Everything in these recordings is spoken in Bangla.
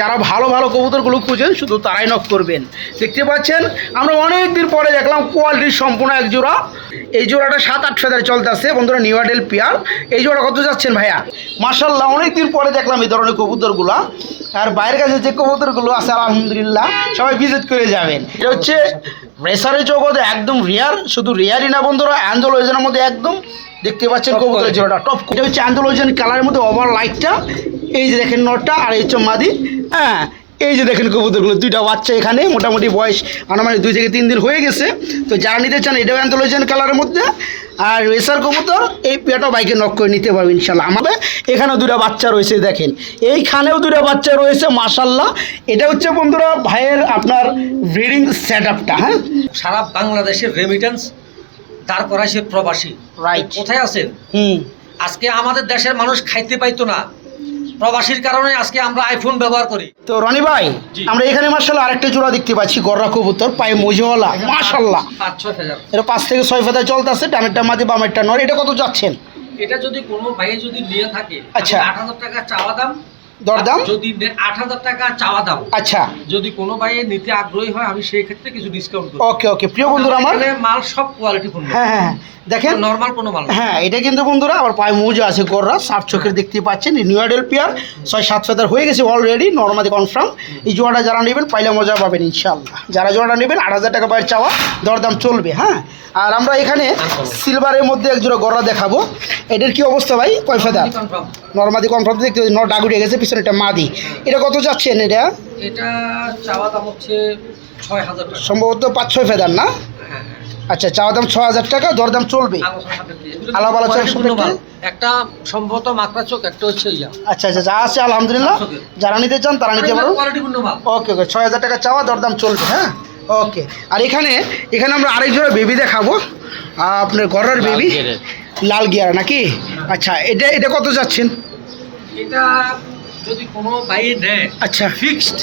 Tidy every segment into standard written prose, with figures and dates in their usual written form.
যারা ভালো ভালো কবুতরগুলো খুঁজেন শুধু তারাই নক করবেন। দেখতে পাচ্ছেন আমরা অনেক দিন পরে দেখলাম কোয়ালিটির সম্পূর্ণ এক জোড়া। এই জোড়াটা 7-8 ফেদারে চলতেছে বন্ধুরা, নিউ আইডেল পেয়ার। এই জোড়া কত যাচ্ছেন ভাইয়া? মাশাআল্লাহ অনেক দিন পরে দেখলাম এই ধরনের কবুতরগুলো। আর বাইরের কাছে যে কবুতরগুলো আছে আলহামদুলিল্লাহ সবাই ভিজিট করে যাবেন। এটা হচ্ছে রেসারের জগতে একদম রেয়ার, শুধু রেয়ারই না বন্ধুরা, অ্যান্ডোলয়েজের মধ্যে একদম দেখতে পাচ্ছেন কবুতরের জোড়াটা টপ। এটা হচ্ছে অ্যান্ডোলয়েজেন কালারের মধ্যে ওভার লাইটটা। এই যে দেখেন নটটা আর এই হচ্ছে মাদি। হ্যাঁ এই যে দেখেন কবুতরগুলো, দুইটা বাচ্চা এখানে, মোটামুটি বয়স আনুমানিক 2 থেকে 3 দিন হয়ে গেছে। তো যারা নিতে চান এটাও অ্যান্থোলজিয়ান কালারের মধ্যে আর রেসার কবুতর, এই পেয়ারটাও বাইকে নক করে নিতে পারবে ইনশাল্লাহ। আমাদের এখানেও 2টা বাচ্চা রয়েছে, দেখেন এইখানেও 2টা বাচ্চা রয়েছে মাশাল্লাহ। এটা হচ্ছে বন্ধুরা ভাইয়ের আপনার ব্রিডিং সেট আপটা। হ্যাঁ সারা বাংলাদেশের রেমিটেন্স দাঁড় করাইছে প্রবাসী। রাইট। কোথায় আছেন? আজকে আমাদের দেশের মানুষ খাইতে পাইতো না, প্রবাসীর কারণে আজকে আমরা আইফোন ব্যবহার করি। তো রনি ভাই আমরা এখানে মাশাআল্লাহ আরেকটা জোড়া দেখতে পাচ্ছি, গররা কবুতর, পায়ে মোজওয়ালা মাশাআল্লাহ। 5-6 ফেদার। এটা 5 থেকে 6 ফেদার চলতেছে, ডানেরটা মাদি বামেরটা নর। এটা কত যাচ্ছেন? এটা যদি কোনো ভাই যদি নিয়ে থাকে, আচ্ছা 8000 টাকা চাওয়া দাম, দরদাম যদি 8000 টাকা চাওয়া দাম, আচ্ছা যদি কোনো ভাই নিতে আগ্রহী হয় আমি সেই ক্ষেত্রে কিছু ডিসকাউন্ট করব। ওকে ওকে প্রিয় বন্ধুরা আমার, মাল সব কোয়ালিটি পূর্ণ। হ্যাঁ হ্যাঁ দেখেন নরমাল কোনো মাল। হ্যাঁ এটা কিন্তু বন্ধুরা আবার পায়ে মোজা আছে, গররা সাপ চোখের দেখতে পাচ্ছেন। নিউ আইডেল পেয়ার 6-7 ফেদার হয়ে গেছে অলরেডি, নরমালি কনফার্ম। এই জোড়াটা যারা নেবেন পাইলে মজা পাবেন ইনশাআল্লাহ। যারা জোড়াটা নেবেন 8000 টাকা বাইরে চাওয়া, দরদাম চলবে। হ্যাঁ আর আমরা এখানে সিলভারের মধ্যে এক জোড়া গররা দেখাবো। এটার কি অবস্থা ভাই? কয় ফেদার? নরমালি কনফার্ম দেখতে নর ডাক উঠে গেছে, পিছনে একটা মাদি। এটা কত যাচ্ছেন? এটা চাওয়া দাম হচ্ছে 6000 টাকা, সম্ভবত 5-6 ফেদার না? আচ্ছা চাওয়া দাম 6000 টাকা, দরদাম চলবে আলাপ আলোচনা সাপেক্ষে। একটা সম্ভবত মাকড়া চোখ, একটা হচ্ছে ইয়া। আচ্ছা আচ্ছা যা আছে আলহামদুলিল্লাহ, যারা নিতে চান তারা নিতে পারো। ওকে ওকে 6000 টাকা চাওয়া, দরদাম চলবে। হ্যাঁ ওকে। আর এখানে আমরা আরেক জোড়া বেবি দেখাবো, আপনার গররার বেবি, লাল গিয়ার নাকি? আচ্ছা এটা কত যাচ্ছেন? এটা যদি কোনো ভাই নেয়, আচ্ছা ফিক্সড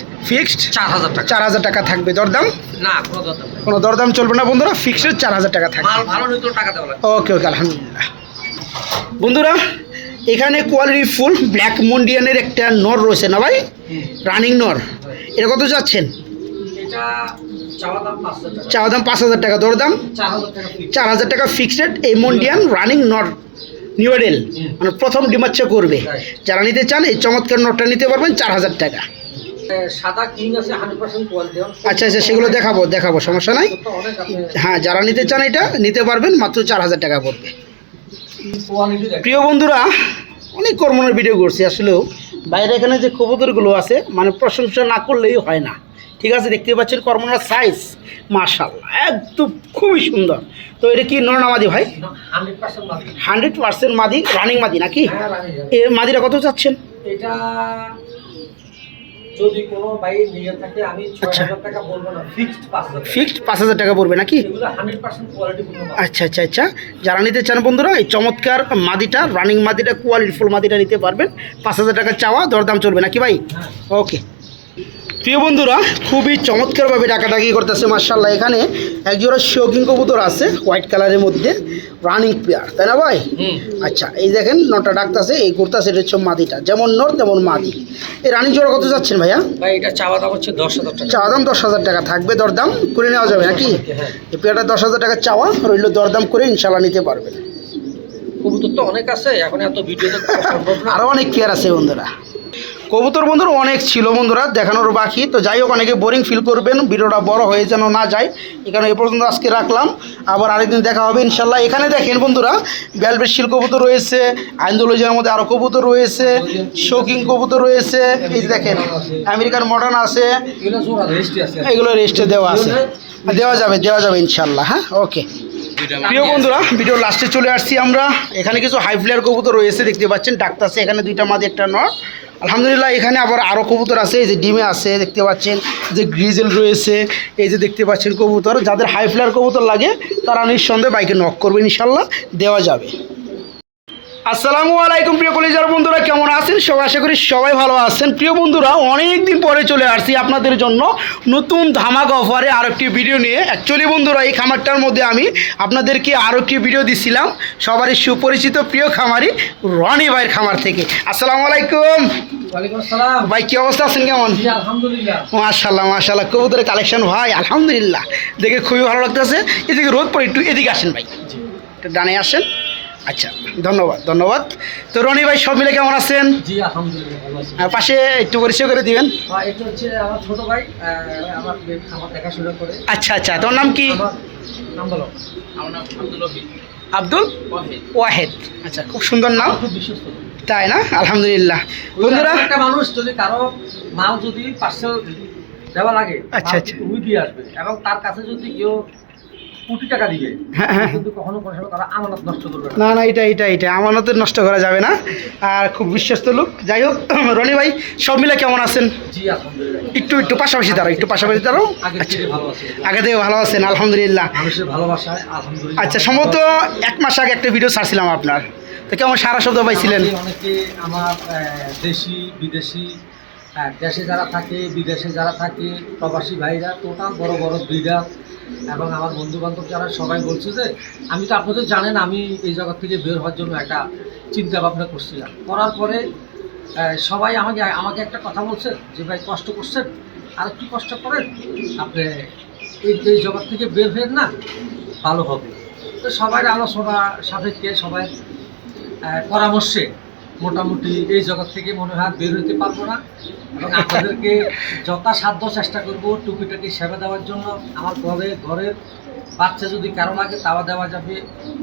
4000 টাকা। 4000 টাকা থাকবে, দরদাম না কোনো দরদাম নেই, কোনো দরদাম চলবে না বন্ধুরা, ফিক্সড 4000 টাকা থাকবে। মাল ভালো নিতে টাকা দেওয়া লাগবে। ওকে ওকে আলহামদুলিল্লাহ। বন্ধুরা এখানে কোয়ালিটি ফুল ব্ল্যাক মন্ডিয়ানের একটা নর রয়েছে না ভাই, রানিং নর। এটা কত যাচ্ছেন? এটা চাওয়া দাম 5000 টাকা। চাওয়া দাম 5000 টাকা, দরদাম 4000 টাকা 4000 টাকা ফিক্সড। এই মন্ডিয়ান রানিং নর, নিউ আইডেল মানে প্রথম ডিমাচ্চা করবে। যারা নিতে চান এই চমৎকার নটটা নিতে পারবেন 4000 টাকা। সাদা কিং আছে 100% কোয়ালিটি। আচ্ছা আচ্ছা সেগুলো দেখাবো সমস্যা নাই। হ্যাঁ যারা নিতে চান এটা নিতে পারবেন, মাত্র 4000 টাকা পড়বে। প্রিয় বন্ধুরা অনেক কর্মনের ভিডিও করছি, আসলেও বাইরে এখানে যে কবুতরগুলো আছে মানে প্রশংসা না করলেই হয় না। ঠিক আছে দেখতে পাচ্ছেন কর্মনার সাইজ মাশাআল্লাহ একদম খুবই সুন্দর। তো এটা কি নর না মাদি ভাই? 100% মাদি, রানিং মাদি নাকি? এই মাদিটা কত চাচ্ছেন? এটা যদি কোনো ভাই নিয়ে থাকে আমি 6000 টাকা বলবো না, ফিক্সড 5000 টাকা পড়বে নাকি? এগুলো 100% কোয়ালিটি পূর্ণ মাল। আচ্ছা আচ্ছা আচ্ছা যারা নিতে চান বন্ধুরা এই চমৎকার মাদিটা, রানিং মাদিটা, কোয়ালিটিফুল মাদিটা নিতে পারবেন। 5000 টাকা চাওয়া, দরদাম চলবে নাকি ভাই? ওকে। প্রিয় বন্ধুরা খুবই চমৎকারভাবে ডাকাডাকি করতেছে মাশাআল্লাহ। এখানে একজোড়া শৌকিং কবুতর আছে হোয়াইট কালারের মধ্যে, রানিং পেয়ার, তাই না ভাই? আচ্ছা এই দেখেন নটা ডাকতেছে, এই করতেছে, এটা হচ্ছে মাদিটা, যেমন নর তেমন মাদি। এই রানিং জোড়া কত যাচ্ছেন ভাইয়া? ভাই এটা চাওয়া দাম হচ্ছে 10000 টাকা। চাওয়া দাম 10000 টাকা থাকবে, দরদাম করে নেওয়া যাবে নাকি? এই পেয়ারটা 10000 টাকা চাওয়া রইল, দরদাম করে ইনশাল্লাহ নিতে পারবেন। কবুতর তো অনেক আছে, এখন এত ভিডিওতে সম্ভব না, আরও অনেক পেয়ার আছে বন্ধুরা। কবুতর বন্ধুরা অনেক ছিল বন্ধুরা দেখানোর বাকি, তো যাই হোক অনেকে বোরিং ফিল করবেন, ভিডিওটা বড় হয়ে যেন না যায় এখানে এ পর্যন্ত আজকে রাখলাম, আবার আরেকদিন দেখা হবে ইনশাল্লাহ। এখানে দেখেন বন্ধুরা ভেলভেট শিল কবুতর রয়েছে, আইন্দোলজিয়ার মধ্যে আরও কবুতর রয়েছে, শৌকিং কবুতর রয়েছে, এই দেখেন আমেরিকান মডার্ন আছে, এগুলো রেস্টে দেওয়া আছে, দেওয়া যাবে ইনশাল্লাহ। হ্যাঁ ওকে। প্রিয় বন্ধুরা ভিডিও লাস্টে চলে আসছি আমরা। এখানে কিছু হাই ফ্লেয়ার কবুতর রয়েছে দেখতে পাচ্ছেন, ডাকতাছে, এখানে 2টা মাদি একটা নর আলহামদুলিল্লাহ। এখানে আবার আরও কবুতর আছে, এই যে ডিমে আছে দেখতে পাচ্ছেন, যে গ্রিজেল রয়েছে, এই যে দেখতে পাচ্ছেন কবুতর। যাদের হাই ফ্লেয়ার কবুতর লাগে তারা নিঃসন্দেহে বাইকে নক করবে ইনশাল্লাহ, দেওয়া যাবে। আসসালামু আলাইকুম প্রিয় কলিজার বন্ধুরা, কেমন আছেন সবাই? আশা করি সবাই ভালো আছেন। প্রিয় বন্ধুরা, অনেক দিন পরে চলে আসছি আপনাদের জন্য নতুন ধামাকা অফারে আর একটি ভিডিও নিয়ে। অ্যাকচুয়ালি বন্ধুরা, এই খামারটার মধ্যে আমি আপনাদেরকে আরও একটি ভিডিও দিছিলাম সবারই সুপরিচিত প্রিয় খামারি রনি ভাইয়ের খামার থেকে। আসসালামু আলাইকুম ওয়ালাইকুম আসসালাম ভাই, কি অবস্থা আছেন? কেমন? জি আলহামদুলিল্লাহ। মাশাল্লাহ মাশাল্লাহ, কবুতরের কালেকশন ভাই আলহামদুলিল্লাহ দেখে খুবই ভালো লাগতেছে। এদিকে রোদ পরে একটু এদিকে আসেন ভাই, একটু ডানে আসেন। আচ্ছা, ধন্যবাদ ধন্যবাদ। তো রনি ভাই, সব মিলে কেমন আছেন? জি আলহামদুলিল্লাহ ভালো আছি। পাশে একটু পরিচয় করে দিবেন। এটা হচ্ছে আমার ছোট ভাই, আমার খামার দেখাশোনা করে। আচ্ছা আচ্ছা, তোমার নাম কি? আমার নাম বলো। আমার নাম আব্দুল ওয়াহিদ। আব্দুল ওয়াহেদ। আচ্ছা, খুব সুন্দর নাম, খুব বিশ্বস্ত। তাই না? আলহামদুলিল্লাহ। বন্ধুরা, একটা মানুষ যদি কারো মাল যদি পার্সেল দেওয়া লাগে, আচ্ছা, আচ্ছা। উই দিয়ে আসবে, এবং তার কাছে যদি কেউ কোটি টাকা দিবে, হ্যাঁ, হ্যাঁ। কিন্তু কখনো কোনো সময় তারা আমানত নষ্ট করবে না। না না, এটা আমানতের নষ্ট করা যাবে না, আর খুব বিশ্বস্ত লোক। যাই হোক, রনি ভাই, সব মিলে কেমন আছেন? জি আলহামদুলিল্লাহ। একটু পাশাপাশি দাঁড়াও, একটু পাশাপাশি দাঁড়াও। আগে আচ্ছা, থেকে ভালো আছে, আগে থেকে ভালো আছেন? আলহামদুলিল্লাহ। মানুষের ভালোবাসায় আলহামদুলিল্লাহ। আচ্ছা, সম্ভবত 1 মাস আগে একটা ভিডিও ছাড়ছিলাম আপনার, তো কেমন সারা শব্দ পাইছিলেন? অনেকে আমার দেশি বিদেশি, দেশে যারা থাকে বিদেশে যারা থাকে, প্রবাসী ভাইরা, টোটাল বড় বড় ব্রিডার এবং আমার বন্ধু বান্ধব যারা সবাই বলছে যে আমি তো, আপনাদের জানেন, আমি এই জগৎ থেকে বের হওয়ার জন্য একটা চিন্তা ভাবনা করছিলাম। করার পরে সবাই আমাকে একটা কথা বলছে যে ভাই, কষ্ট করছেন, আর একটু কষ্ট করেন, আপনি এই জগৎ থেকে বের হয়ে না, ভালো হবে। তো সবাই আলোচনা সাপেক্ষে, সবাই পরামর্শে মোটামুটি এই জগৎ থেকে মনে হয় বের হতে পারবো না, এবং আপনাদেরকে যথাসাধ্য চেষ্টা করব টুকিটাকি সেবা দেওয়ার জন্য। আমার ঘরের বাচ্চা যদি কারো লাগে তাও দেওয়া যাবে,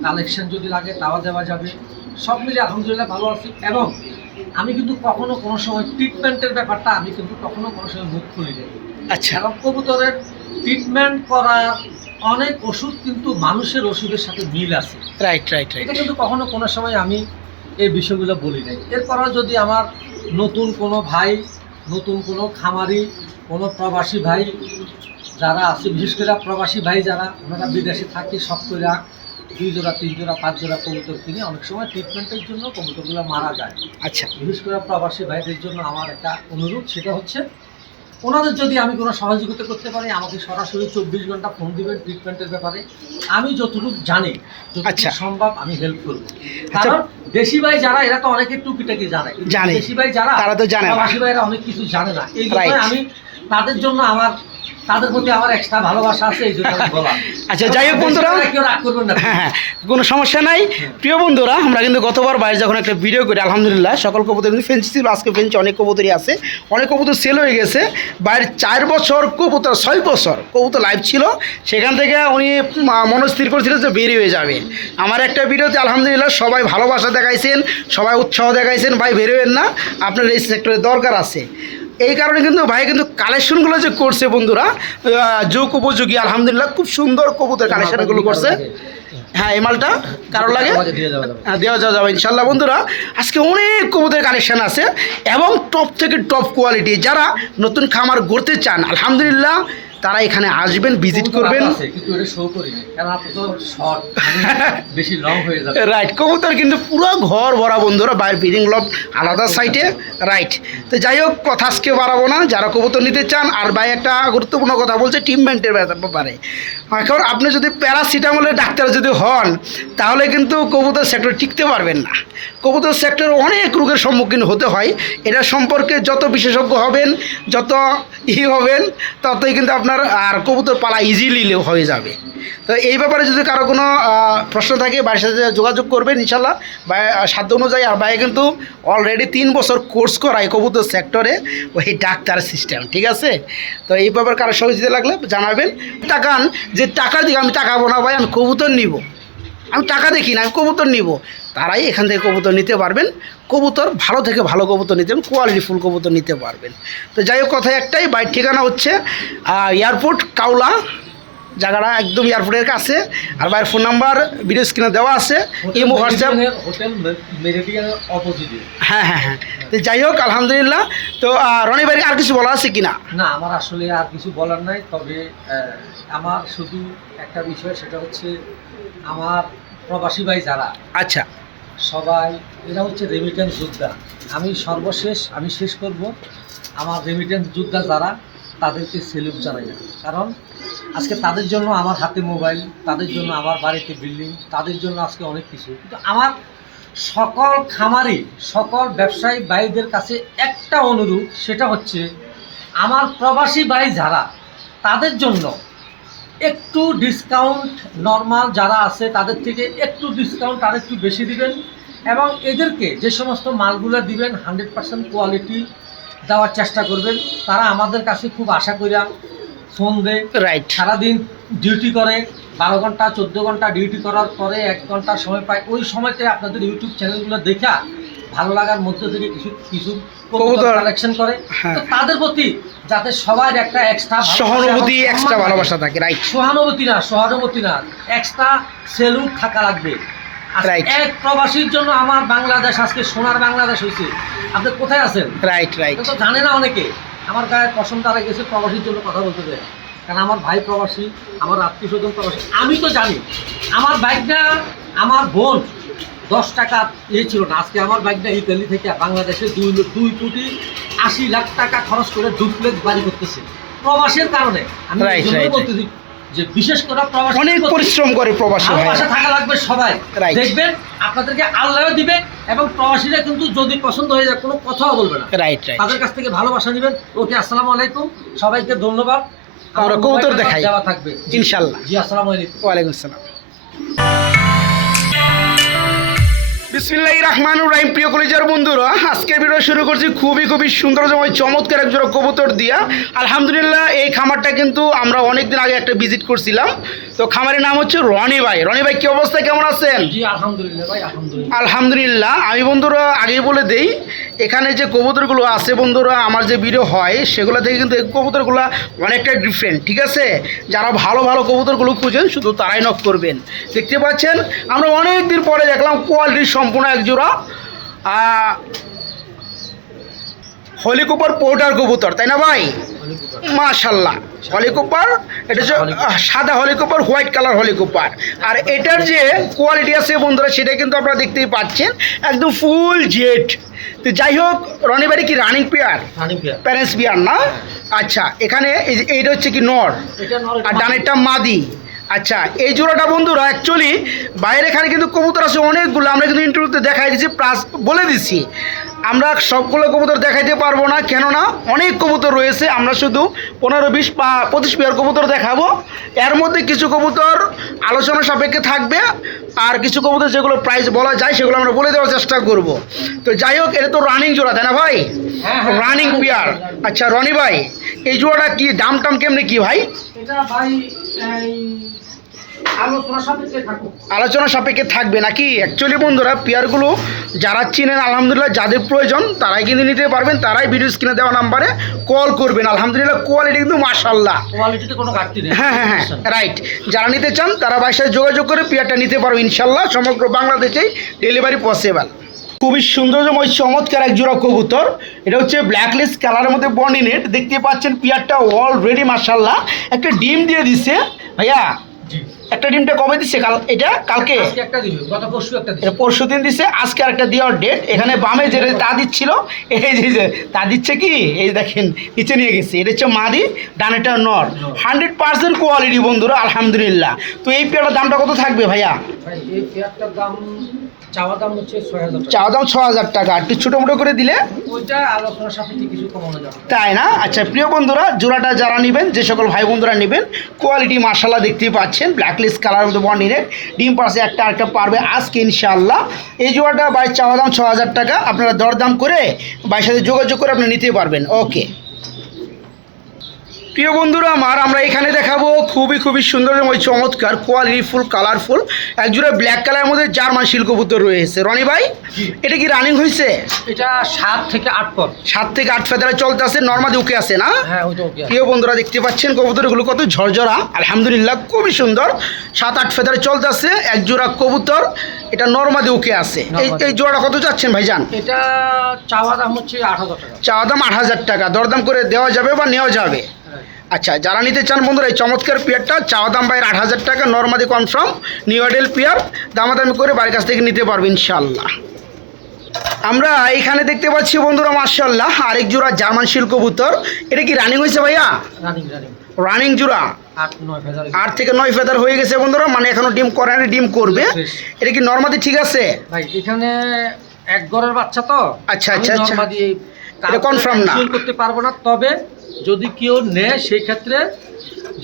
কালেকশন যদি লাগে তাও দেওয়া যাবে। সব মিলে আলহামদুলিল্লাহ ভালো আছি। এবং আমি কিন্তু কখনো কোনো সময় ট্রিটমেন্টের ব্যাপারটা আমি কিন্তু কখনো কোনো সময় মুখ খুলি যাই। আচ্ছা, এবং কবুতরের ট্রিটমেন্ট করার অনেক ওষুধ কিন্তু মানুষের ওষুধের সাথে মিল আছে। Right right right. এটা কিন্তু কখনো কোনো সময় আমি এই বিষয়গুলো বলি নাই। এরপরও যদি আমার নতুন কোনো ভাই, নতুন কোনো খামারি, কোনো প্রবাসী ভাই যারা আছে, বিশেষ করে প্রবাসী ভাই যারা, ওনারা বিদেশে থাকে, সব করে 2 জোড়া 3 জোড়া 5 জোড়া কবুতর কিনে অনেক সময় ট্রিটমেন্টের জন্য কবুতরগুলো মারা যায়। আচ্ছা, বিশেষ করে প্রবাসী ভাইদের জন্য আমার একটা অনুরোধ, সেটা হচ্ছে ওনাদের যদি আমি কোনো সহযোগিতা করতে পারি, আমাকে সরাসরি 24 ঘন্টা ফোন দিবেন ট্রিটমেন্টের ব্যাপারে। আমি যতটুকু জানি, যতটুকু আচ্ছা। সম্ভব আমি হেল্প করব। আচ্ছা। কারণ দেশি ভাই যারা, এরা তো অনেকে টুকিটাকি জানে, কিন্তু জানে। দেশি ভাই যারা, তারা তো জানে না। প্রবাসী ভাইরা অনেক কিছু জানে না। এই জন্য Right. আমি তাদের জন্য তাদের প্রতি আমার এক্সট্রা ভালোবাসা আছে, এই জন্য আমি বলা। আচ্ছা, যাই হোক বন্ধুরা, দেশি ভাইরা কেউ রাগ করবেন না। হ্যাঁ, কোনো সমস্যা নাই। প্রিয় বন্ধুরা, আমরা কিন্তু গতবার বাইরে যখন একটা ভিডিও করি, আলহামদুলিল্লাহ সকল কবুতর কিন্তু ফেন্সি ছিল। আজকে ফেন্সি অনেক কবুতরই আছে, অনেক কবুতর সেল হয়ে গেছে। বাইরে 4 বছর কবুতর, 6 বছর কবুতর লাইভ ছিল, সেখান থেকে উনি মনস্থির করেছিল যে বেরিয়ে হয়ে যাবে। আমার একটা ভিডিওতে আলহামদুলিল্লাহ সবাই ভালোবাসা দেখাইছেন, সবাই উৎসাহ দেখাইছেন, ভাই বেরোবেন না, আপনার এই সেক্টরে দরকার আছে। এই কারণে কিন্তু ভাই কিন্তু কালেকশনগুলো যে করছে বন্ধুরা, যোগ উপযোগী, আলহামদুলিল্লাহ খুব সুন্দর কবুতর কালেকশনগুলো করছে। হ্যাঁ, এই মালটা কারো লাগে দেওয়া যাবে ইনশাল্লাহ। বন্ধুরা, আজকে অনেক কবুতরের কালেকশন আছে এবং টপ থেকে টপ কোয়ালিটি। যারা নতুন খামার গড়তে চান, আলহামদুলিল্লাহ তারা এখানে আসবেন, ভিজিট করবেন। কিন্তু এটা শো করি না, কারণ আপনি তো শর্ট, বেশি লং হয়ে যাবে। রাইট, কবুতর কিন্তু পুরো ঘর ভরা বন্ধুরা, বাইরের ব্রিডিং লব আলাদা সাইটে। রাইট, তো যাই হোক, কথা আজকে বাড়াবো না। যারা কবুতর নিতে চান, আর ভাই একটা গুরুত্বপূর্ণ কথা বলছে ট্রিটমেন্টের ব্যাপারে। এখন আপনি যদি প্যারাসিটামলের ডাক্তার যদি হন, তাহলে কিন্তু কবুতর সেক্টরে টিকতে পারবেন না। কবুতর সেক্টরে অনেক রোগের সম্মুখীন হতে হয়। এটা সম্পর্কে যত বিশেষজ্ঞ হবেন, যত হবেন, ততই কিন্তু আপনার আর কবুতর পালা ইজিলি হয়ে যাবে। তো এই ব্যাপারে যদি কারো কোনো প্রশ্ন থাকে, ভাইয়ের সাথে যোগাযোগ করবেন ইনশাল্লাহ, ভাই সাধ্য অনুযায়ী। আর ভাই কিন্তু অলরেডি 3 বছর কোর্স করায় কবুতর সেক্টরে, ওই ডাক্তার সিস্টেম, ঠিক আছে? তো এই ব্যাপারে কারো সহযোগিতা লাগলে জানাবেন। তাকান যে টাকার দিকে আমি তাকাবো না ভাই, আমি কবুতর নিব, আমি টাকা দেখি না, আমি কবুতর নিব, তারাই এখান থেকে কবুতর নিতে পারবেন। কবুতর ভালো থেকে ভালো কবুতর নিতে পারবেন, কোয়ালিটি ফুল কবুতর নিতে পারবেন। তো যাই হোক, কথা একটাই, বাইর ঠিকানা হচ্ছে এয়ারপোর্ট কাউলা, জায়গাটা একদম এয়ারপোর্টের কাছে। আর ভাইয়ের ফোন নাম্বার ভিডিও স্ক্রিনে দেওয়া আছে, ইমো, হোয়াটসঅ্যাপ। হোটেল মেরিডিয়ানের অপোজিটে। হ্যাঁ হ্যাঁ হ্যাঁ। তো যাই হোক, আলহামদুলিল্লাহ। তো রনি ভাই আর কিছু বলা আছে কিনা? না, আমার আসলে আর কিছু বলার নাই। তবে আমার শুধু একটা বিষয়, সেটা হচ্ছে আমার প্রবাসী ভাই যারা, আচ্ছা, সবাই এরা হচ্ছে রেমিটেন্স যোদ্ধা। আমি শেষ করব আমার রেমিটেন্স যোদ্ধা যারা, তাদেরকে সেলুট জানাই না। কারণ আজকে তাদের জন্য আমার হাতে মোবাইল, তাদের জন্য আমার বাড়িতে বিল্ডিং, তাদের জন্য আজকে অনেক কিছু। কিন্তু আমার সকল খামারি, সকল ব্যবসায়ী ভাইদের কাছে একটা অনুরোধ, সেটা হচ্ছে আমার প্রবাসী ভাই যারা, তাদের জন্য একটু ডিসকাউন্ট, নর্মাল যারা আছে তাদের থেকে একটু ডিসকাউন্ট আর একটু বেশি দিবেন, এবং এদেরকে যে সমস্ত মালগুলো দিবেন 100% কোয়ালিটি দেওয়ার চেষ্টা করবেন। তারা আমাদের কাছে খুব আশা করিয়া ফোন দেয়, রাইট। সারাদিন ডিউটি করে, 12 ঘন্টা 14 ঘন্টা ডিউটি করার পরে 1 ঘন্টা সময় পায়। ওই সময়তে আপনাদের ইউটিউব চ্যানেলগুলো দেখা ভালো লাগার মধ্যে থেকে কিছু কিছু কবুতর কালেকশন করে। হ্যাঁ। তো তাদের প্রতি যাতে সবার একটা এক্সট্রা সহানুভূতি, এক্সট্রা ভালোবাসা থাকে, রাইট। সহানুভূতি না, এক্সট্রা সেলুট থাকা লাগবে। Right. এক প্রবাসীর জন্য আমার বাংলাদেশ আজকে সোনার বাংলাদেশ হয়েছে। আপনি কোথায় আছেন? Right right. এটা তো জানে না অনেকে। আমার গায়ে কসম তারা গেছে প্রবাসীর জন্য কথা বলতে দেয়, কারণ আমার ভাই প্রবাসী, আমার আত্মীয় স্বজন প্রবাসী। আমি তো জানি আমার বাইকটা, আমার বোন 10 টাকা ছিল না, আজকে আমার বাইকটা ইতালি থেকে বাংলাদেশে 2,80,00,000 টাকা খরচ করে ডুপ্লেক্স বাড়ি করতেছে প্রবাসের কারণে। আমি Right, এই জন্যই right, বলতেছি যে বিশেষ করে প্রবাসী অনেক পরিশ্রম করে প্রবাসী ভাই। ভালোবাসা থাকা লাগবে সবাই। Right. দেখবেন আপনাদেরকে আল্লাহও দিবে, এবং প্রবাসীরা কিন্তু যদি পছন্দ হয়ে যায় কোনো কথাও বলবে না। Right right. তাদের কাছ থেকে ভালোবাসা নেবেন। ওকে, আসসালামু আলাইকুম, সবাইকে ধন্যবাদ। আমরা কবুতর দেখাই দেওয়া থাকবে ইনশাআল্লাহ। জি, আসসালামু আলাইকুম। ওয়ালাইকুম আসসালাম। বিসমিল্লাহির রহমানির রহিম। প্রিয় কলিজার বন্ধুরা, আজকের ভিডিও শুরু করছি খুবই সুন্দরময় চমৎকার এক জোড়া কবুতর দিয়া। আলহামদুলিল্লাহ, এই খামারটা কিন্তু আমরা অনেকদিন আগে একটা ভিজিট করছিলাম। তো খামারের নাম হচ্ছে রনি ভাই। রনি ভাই, কি অবস্থা, কেমন আছেন? জি আলহামদুলিল্লাহ ভাই, আলহামদুলিল্লাহ। আলহামদুলিল্লাহ। আমি বন্ধুরা আগেই বলে দেই, এখানে যে কবুতরগুলো আছে বন্ধুরা, আমার যে ভিডিও হয় সেগুলো থেকে কিন্তু এই কবুতরগুলো অনেকটা ডিফারেন্ট, ঠিক আছে? যারা ভালো কবুতরগুলো খুঁজেন শুধু তারাই নক করবেন। দেখতে পাচ্ছেন আমরা অনেক দিন পরে দেখলাম কোয়ালিটির সম্পূর্ণ এক জোড়া হলিকপার পোর্টার কবুতর, তাই না ভাই? মাশাল্লাহ, হলিকপার। এটা হচ্ছে সাদা হলিকপার, হোয়াইট কালার হলিকপার। আর এটার যে কোয়ালিটি আছে বন্ধুরা, সেটা কিন্তু আপনারা দেখতেই পাচ্ছেন, একদম ফুল জেট। তো যাই হোক, রনি ভাই কি রানিং পেয়ার? প্যারেন্টস পেয়ার না? আচ্ছা, এখানে এইটা হচ্ছে কি নর, আর ডানেরটা মাদি। আচ্ছা, এই জোড়াটা বন্ধুরা অ্যাকচুয়ালি বাইরে এখানে কিন্তু কবুতর আছে অনেকগুলো, আমরা কিন্তু ইন্টারভিউতে দেখাই দিচ্ছি, প্লাস বলে দিচ্ছি আমরা সবগুলো কবুতর দেখাইতে পারবো না, কেননা অনেক কবুতর রয়েছে। আমরা শুধু 15, 20 বা 25 পেয়ার কবুতর দেখাবো। এর মধ্যে কিছু কবুতর আলোচনা সাপেক্ষে থাকবে, আর কিছু কবুতর যেগুলো প্রাইস বলা যায় সেগুলো আমরা বলে দেওয়ার চেষ্টা করব। তো যাই হোক, এটা তো রানিং জোড়া, তাই না ভাই? Running pair. আচ্ছা রনি ভাই, এই জোড়াটা কি দাম কেমনি কি ভাই? এটা ভাই আলোচনা সাপেক্ষে থাকবে নাকি? অ্যাকচুয়ালি বন্ধুরা, পেয়ারগুলো যারা চিনেন আলহামদুলিল্লাহ, যাদের প্রয়োজন তারাই কিন্তু নিতে পারবেন, তারাই ভিডিও স্ক্রিনে দেওয়া নাম্বারে কল করবেন। আলহামদুলিল্লাহ, কোয়ালিটি কিন্তু মাশাআল্লাহ, কোয়ালিটিতে কোনো ঘাটতি নেই। হ্যাঁ, রাইট। যারা নিতে চান তারা ভাইয়ের সাথে যোগাযোগ করে পেয়ারটা নিতে পারবে ইনশাল্লাহ। সমগ্র বাংলাদেশেই ডেলিভারি পসিবল। খুবই সুন্দরময় চমৎকার এক জোড়া কবুতর। এটা হচ্ছে ব্ল্যাকলিস্ট কালারের মধ্যে বন্ডিনেট। দেখতে পাচ্ছেন পেয়ারটা অলরেডি মাশাআল্লাহ একটা ডিম দিয়ে দিচ্ছে ভাইয়া। একটা ডিমটা কবে দিচ্ছে? এটা কালকে একটা দিবে, গত পরশু একটা দিছে, পরশু দিন দিচ্ছে, আজকে আরেকটা দেওয়ার ডেট। এখানে বামে যেটা তা দিচ্ছিল, এই যে তা দিচ্ছে কি, এই দেখেন নিচে নিয়ে গেছে। এটা হচ্ছে মাদি, ডানেটা নর। 100% কোয়ালিটি বন্ধুরা, আলহামদুলিল্লাহ। তো এই পেয়ারটার দামটা কত থাকবে ভাইয়া? ভাই এই পেয়ারটার দাম, চাওয়া দাম হচ্ছে 6,000 টাকা। চাওয়া দাম 6,000 টাকা, একটু ছোটো মোটো করে দিলে ওইটা আলোচনা সাপেক্ষে কিছু কমানো যাবে, তাই না? আচ্ছা প্রিয় বন্ধুরা, জোড়াটা যারা নেবেন, যে সকল ভাই বন্ধুরা নেবেন, কোয়ালিটি মাশাআল্লাহ দেখতেই পাচ্ছেন, ব্ল্যাকলিস্ট কালারের মধ্যে বন্ডিনেট, ডিম পাশে একটা আরেকটা পারবে আজকে ইনশাআল্লাহ। এই জোড়াটা বাইরের চাওয়া দাম 6,000 টাকা। আপনারা দরদাম করে বাইরের সাথে যোগাযোগ করে আপনি নিতে পারবেন। ওকে প্রিয় বন্ধুরা আমার, আমরা এখানে দেখাবো খুবই সুন্দরময় চমৎকার কোয়ালিটি ফুল কালারফুল একজোড়া ব্ল্যাক কালারের মধ্যে জার্মান শিল কবুতর রয়েছে। রনি ভাই, এটা কি রানিং হয়েছে? এটা 7 থেকে 8 পর, 7 থেকে 8 ফেদারে চলতে আছে, নর্মালি ওকে আছে না? হ্যাঁ ওইটা ওকে। প্রিয় বন্ধুরা দেখতে পাচ্ছেন কবুতরগুলো কত ঝরঝরা, আলহামদুলিল্লাহ খুবই সুন্দর। 7-8 ফেদারে চলতে আছে এক জোড়া কবুতর, এটা নর্মালি ওকে আছে। এই জোড়াটা কত যাচ্ছেন ভাইজান? এটা চাওয়া দাম হচ্ছে 8,000 টাকা। চাওয়া দাম 8,000 টাকা, দরদাম করে দেওয়া যাবে বা নেওয়া যাবে? আচ্ছা, যারা নিতে চান বন্ধুরা এই চমৎকার পেয়ারটা চাওয়া দাম বাইরে 8,000 টাকা, নর্মাদি কনফার্ম নিউ আইডেল পেয়ার, দামাদামি করে বাড়ির কাছ থেকে নিতে পারবে ইনশাল্লাহ। আমরা এখানে দেখতে পাচ্ছি বন্ধুরা মাশাআল্লাহ আরেক জোড়া জার্মান শিল কবুতর। এটা কি রানিং হয়েছে ভাইয়া? রানিং রানিং জোড়া 8-9 ফেদার 8 থেকে 9 ফেদার হয়ে গেছে বন্ধুরা, মানে এখনো ডিম করেনি, ডিম করবে। Fresh। এটা কি নর্মাদি ঠিক আছে? ভাই এখানে এক গড়ের বাচ্চা তো, আচ্ছা, আচ্ছা, আচ্ছা। নরমাদি এটা confirm না। করতে পারবো না, তবে যদি কেউ নেয় সেই ক্ষেত্রে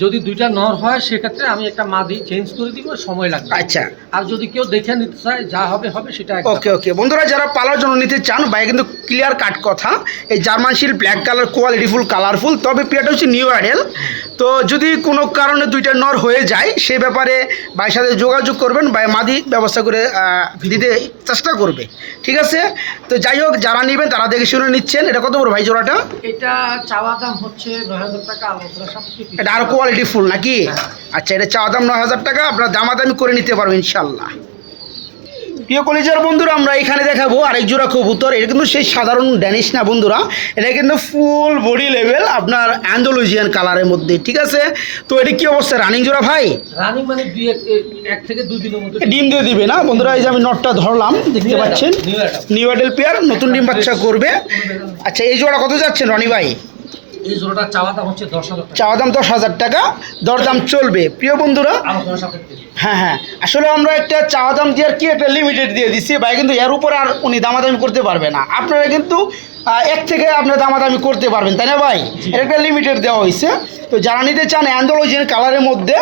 যদি দুইটা নর হয় সেক্ষেত্রে আমি একটা মাদি চেঞ্জ করে দিব, সময় লাগবে। আচ্ছা, আর যদি কেউ দেখে নিতে চায় যা হবে হবে সেটা একদম। ওকে ওকে বন্ধুরা, যারা পালার জন্য নিতে চান ভাই কিন্তু ক্লিয়ার কাট কথা, এই জার্মান শিল ব্ল্যাক কালার কোয়ালিটিফুল কালারফুল, তবে পেয়ারটা হচ্ছে নিউ আইডেল। তো যদি কোনো কারণে দুইটা নর হয়ে যায় সেই ব্যাপারে ভাইয়ের সাথে যোগাযোগ করবেন, ভাই মাদি ব্যবস্থা করে দিতে চেষ্টা করবে, ঠিক আছে? তো যাই হোক, যারা নেবেন তারা দেখে শুনে নিচ্ছেন। এটা কত বড় ভাই জোড়াটা? এটা চাওয়া দাম হচ্ছে 9,000 টাকা, আলোচনা সাপেক্ষে। এটা আর কোয়ালিটিফুল নাকি? আচ্ছা, এটা চাওয়া দাম 9,000 টাকা, আপনারা দামাদামি করে নিতে পারবেন ইনশাল্লাহ। প্রিয় কলিজার বন্ধুরা, আমরা এখানে দেখাবো আরেক জোড়া কবুতর। এটা কিন্তু সেই সাধারণ ড্যানিশ না বন্ধুরা, এটা কিন্তু ফুল বডি লেভেল আপনার অ্যান্ডালুজিয়ান কালারের মধ্যে, ঠিক আছে? তো এটা কি অবস্থা, রানিং জোড়া ভাই? রানিং মানে এক থেকে 2 দিনের মধ্যে ডিম দিয়ে দিবে না বন্ধুরা? এই যে আমি নটটা ধরলাম, দেখতে পাচ্ছেন নিউ আইডেল পেয়ার, নতুন ডিম বাচ্চা করবে। আচ্ছা, এই জোড়া কত যাচ্ছেন রনি ভাই? এই জোড়াটা চাওয়া দাম হচ্ছে 10,000 টাকা। চাওয়া দাম 10,000 টাকা, দরদাম চলবে প্রিয় বন্ধুরা। আলোচনা সাপেক্ষে। হ্যাঁ হ্যাঁ, আসলে আমরা একটা চাওয়া দাম দিয়ে আর কি একটা লিমিটেড দিয়ে দিচ্ছি ভাই, কিন্তু এর উপর আর উনি দামাদামি করতে পারবে না। আপনারা কিন্তু এক থেকে আপনারা দামাদামি করতে পারবেন, তাই না ভাই? এর একটা লিমিটেড দেওয়া হয়েছে। তো যারা নিতে চান অ্যান্ডালুজিয়ান কালারের মধ্যে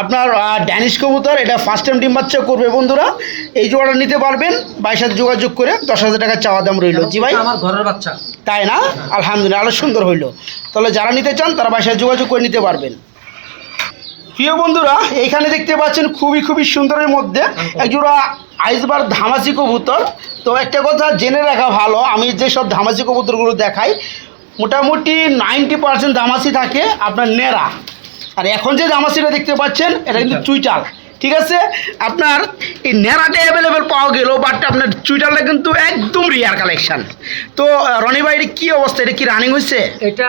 আপনার ড্যানিশ কবুতর, এটা ফার্স্ট টাইম ডিম বাচ্চা করবে বন্ধুরা, এই জোড়াটা নিতে পারবেন। ভাইয়ের সাথে যোগাযোগ করে 10,000 টাকা চাওয়া দাম রইল। জি ভাই, আমার ঘরের বাচ্চা, তাই না? আলহামদুলিল্লাহ, আরও সুন্দর হইলো। তাহলে যারা নিতে চান তারা ভাইয়ের সাথে যোগাযোগ করে নিতে পারবেন। প্রিয় বন্ধুরা, এইখানে দেখতে পাচ্ছেন খুবই সুন্দরের মধ্যে একজোড়া আইসবার ধামাসি কবুতর। তো একটা কথা জেনে রাখা ভালো, আমি যেসব ধামাসি কবুতরগুলো দেখাই মোটামুটি 90% ধামাসি থাকে আপনার নেড়া, আর এখন যে ধামাসিটা দেখতে পাচ্ছেন এটা কিন্তু চুইটাল, ঠিক আছে? আপনার এই নেড়াটা অ্যাভেলেবেল পাওয়া গেল, বাট আপনার চুইটালটা কিন্তু একদম রিয়ার কালেকশন। তো রনি ভাই, এটা কী অবস্থা, এটা কি রানিং হয়েছে? এটা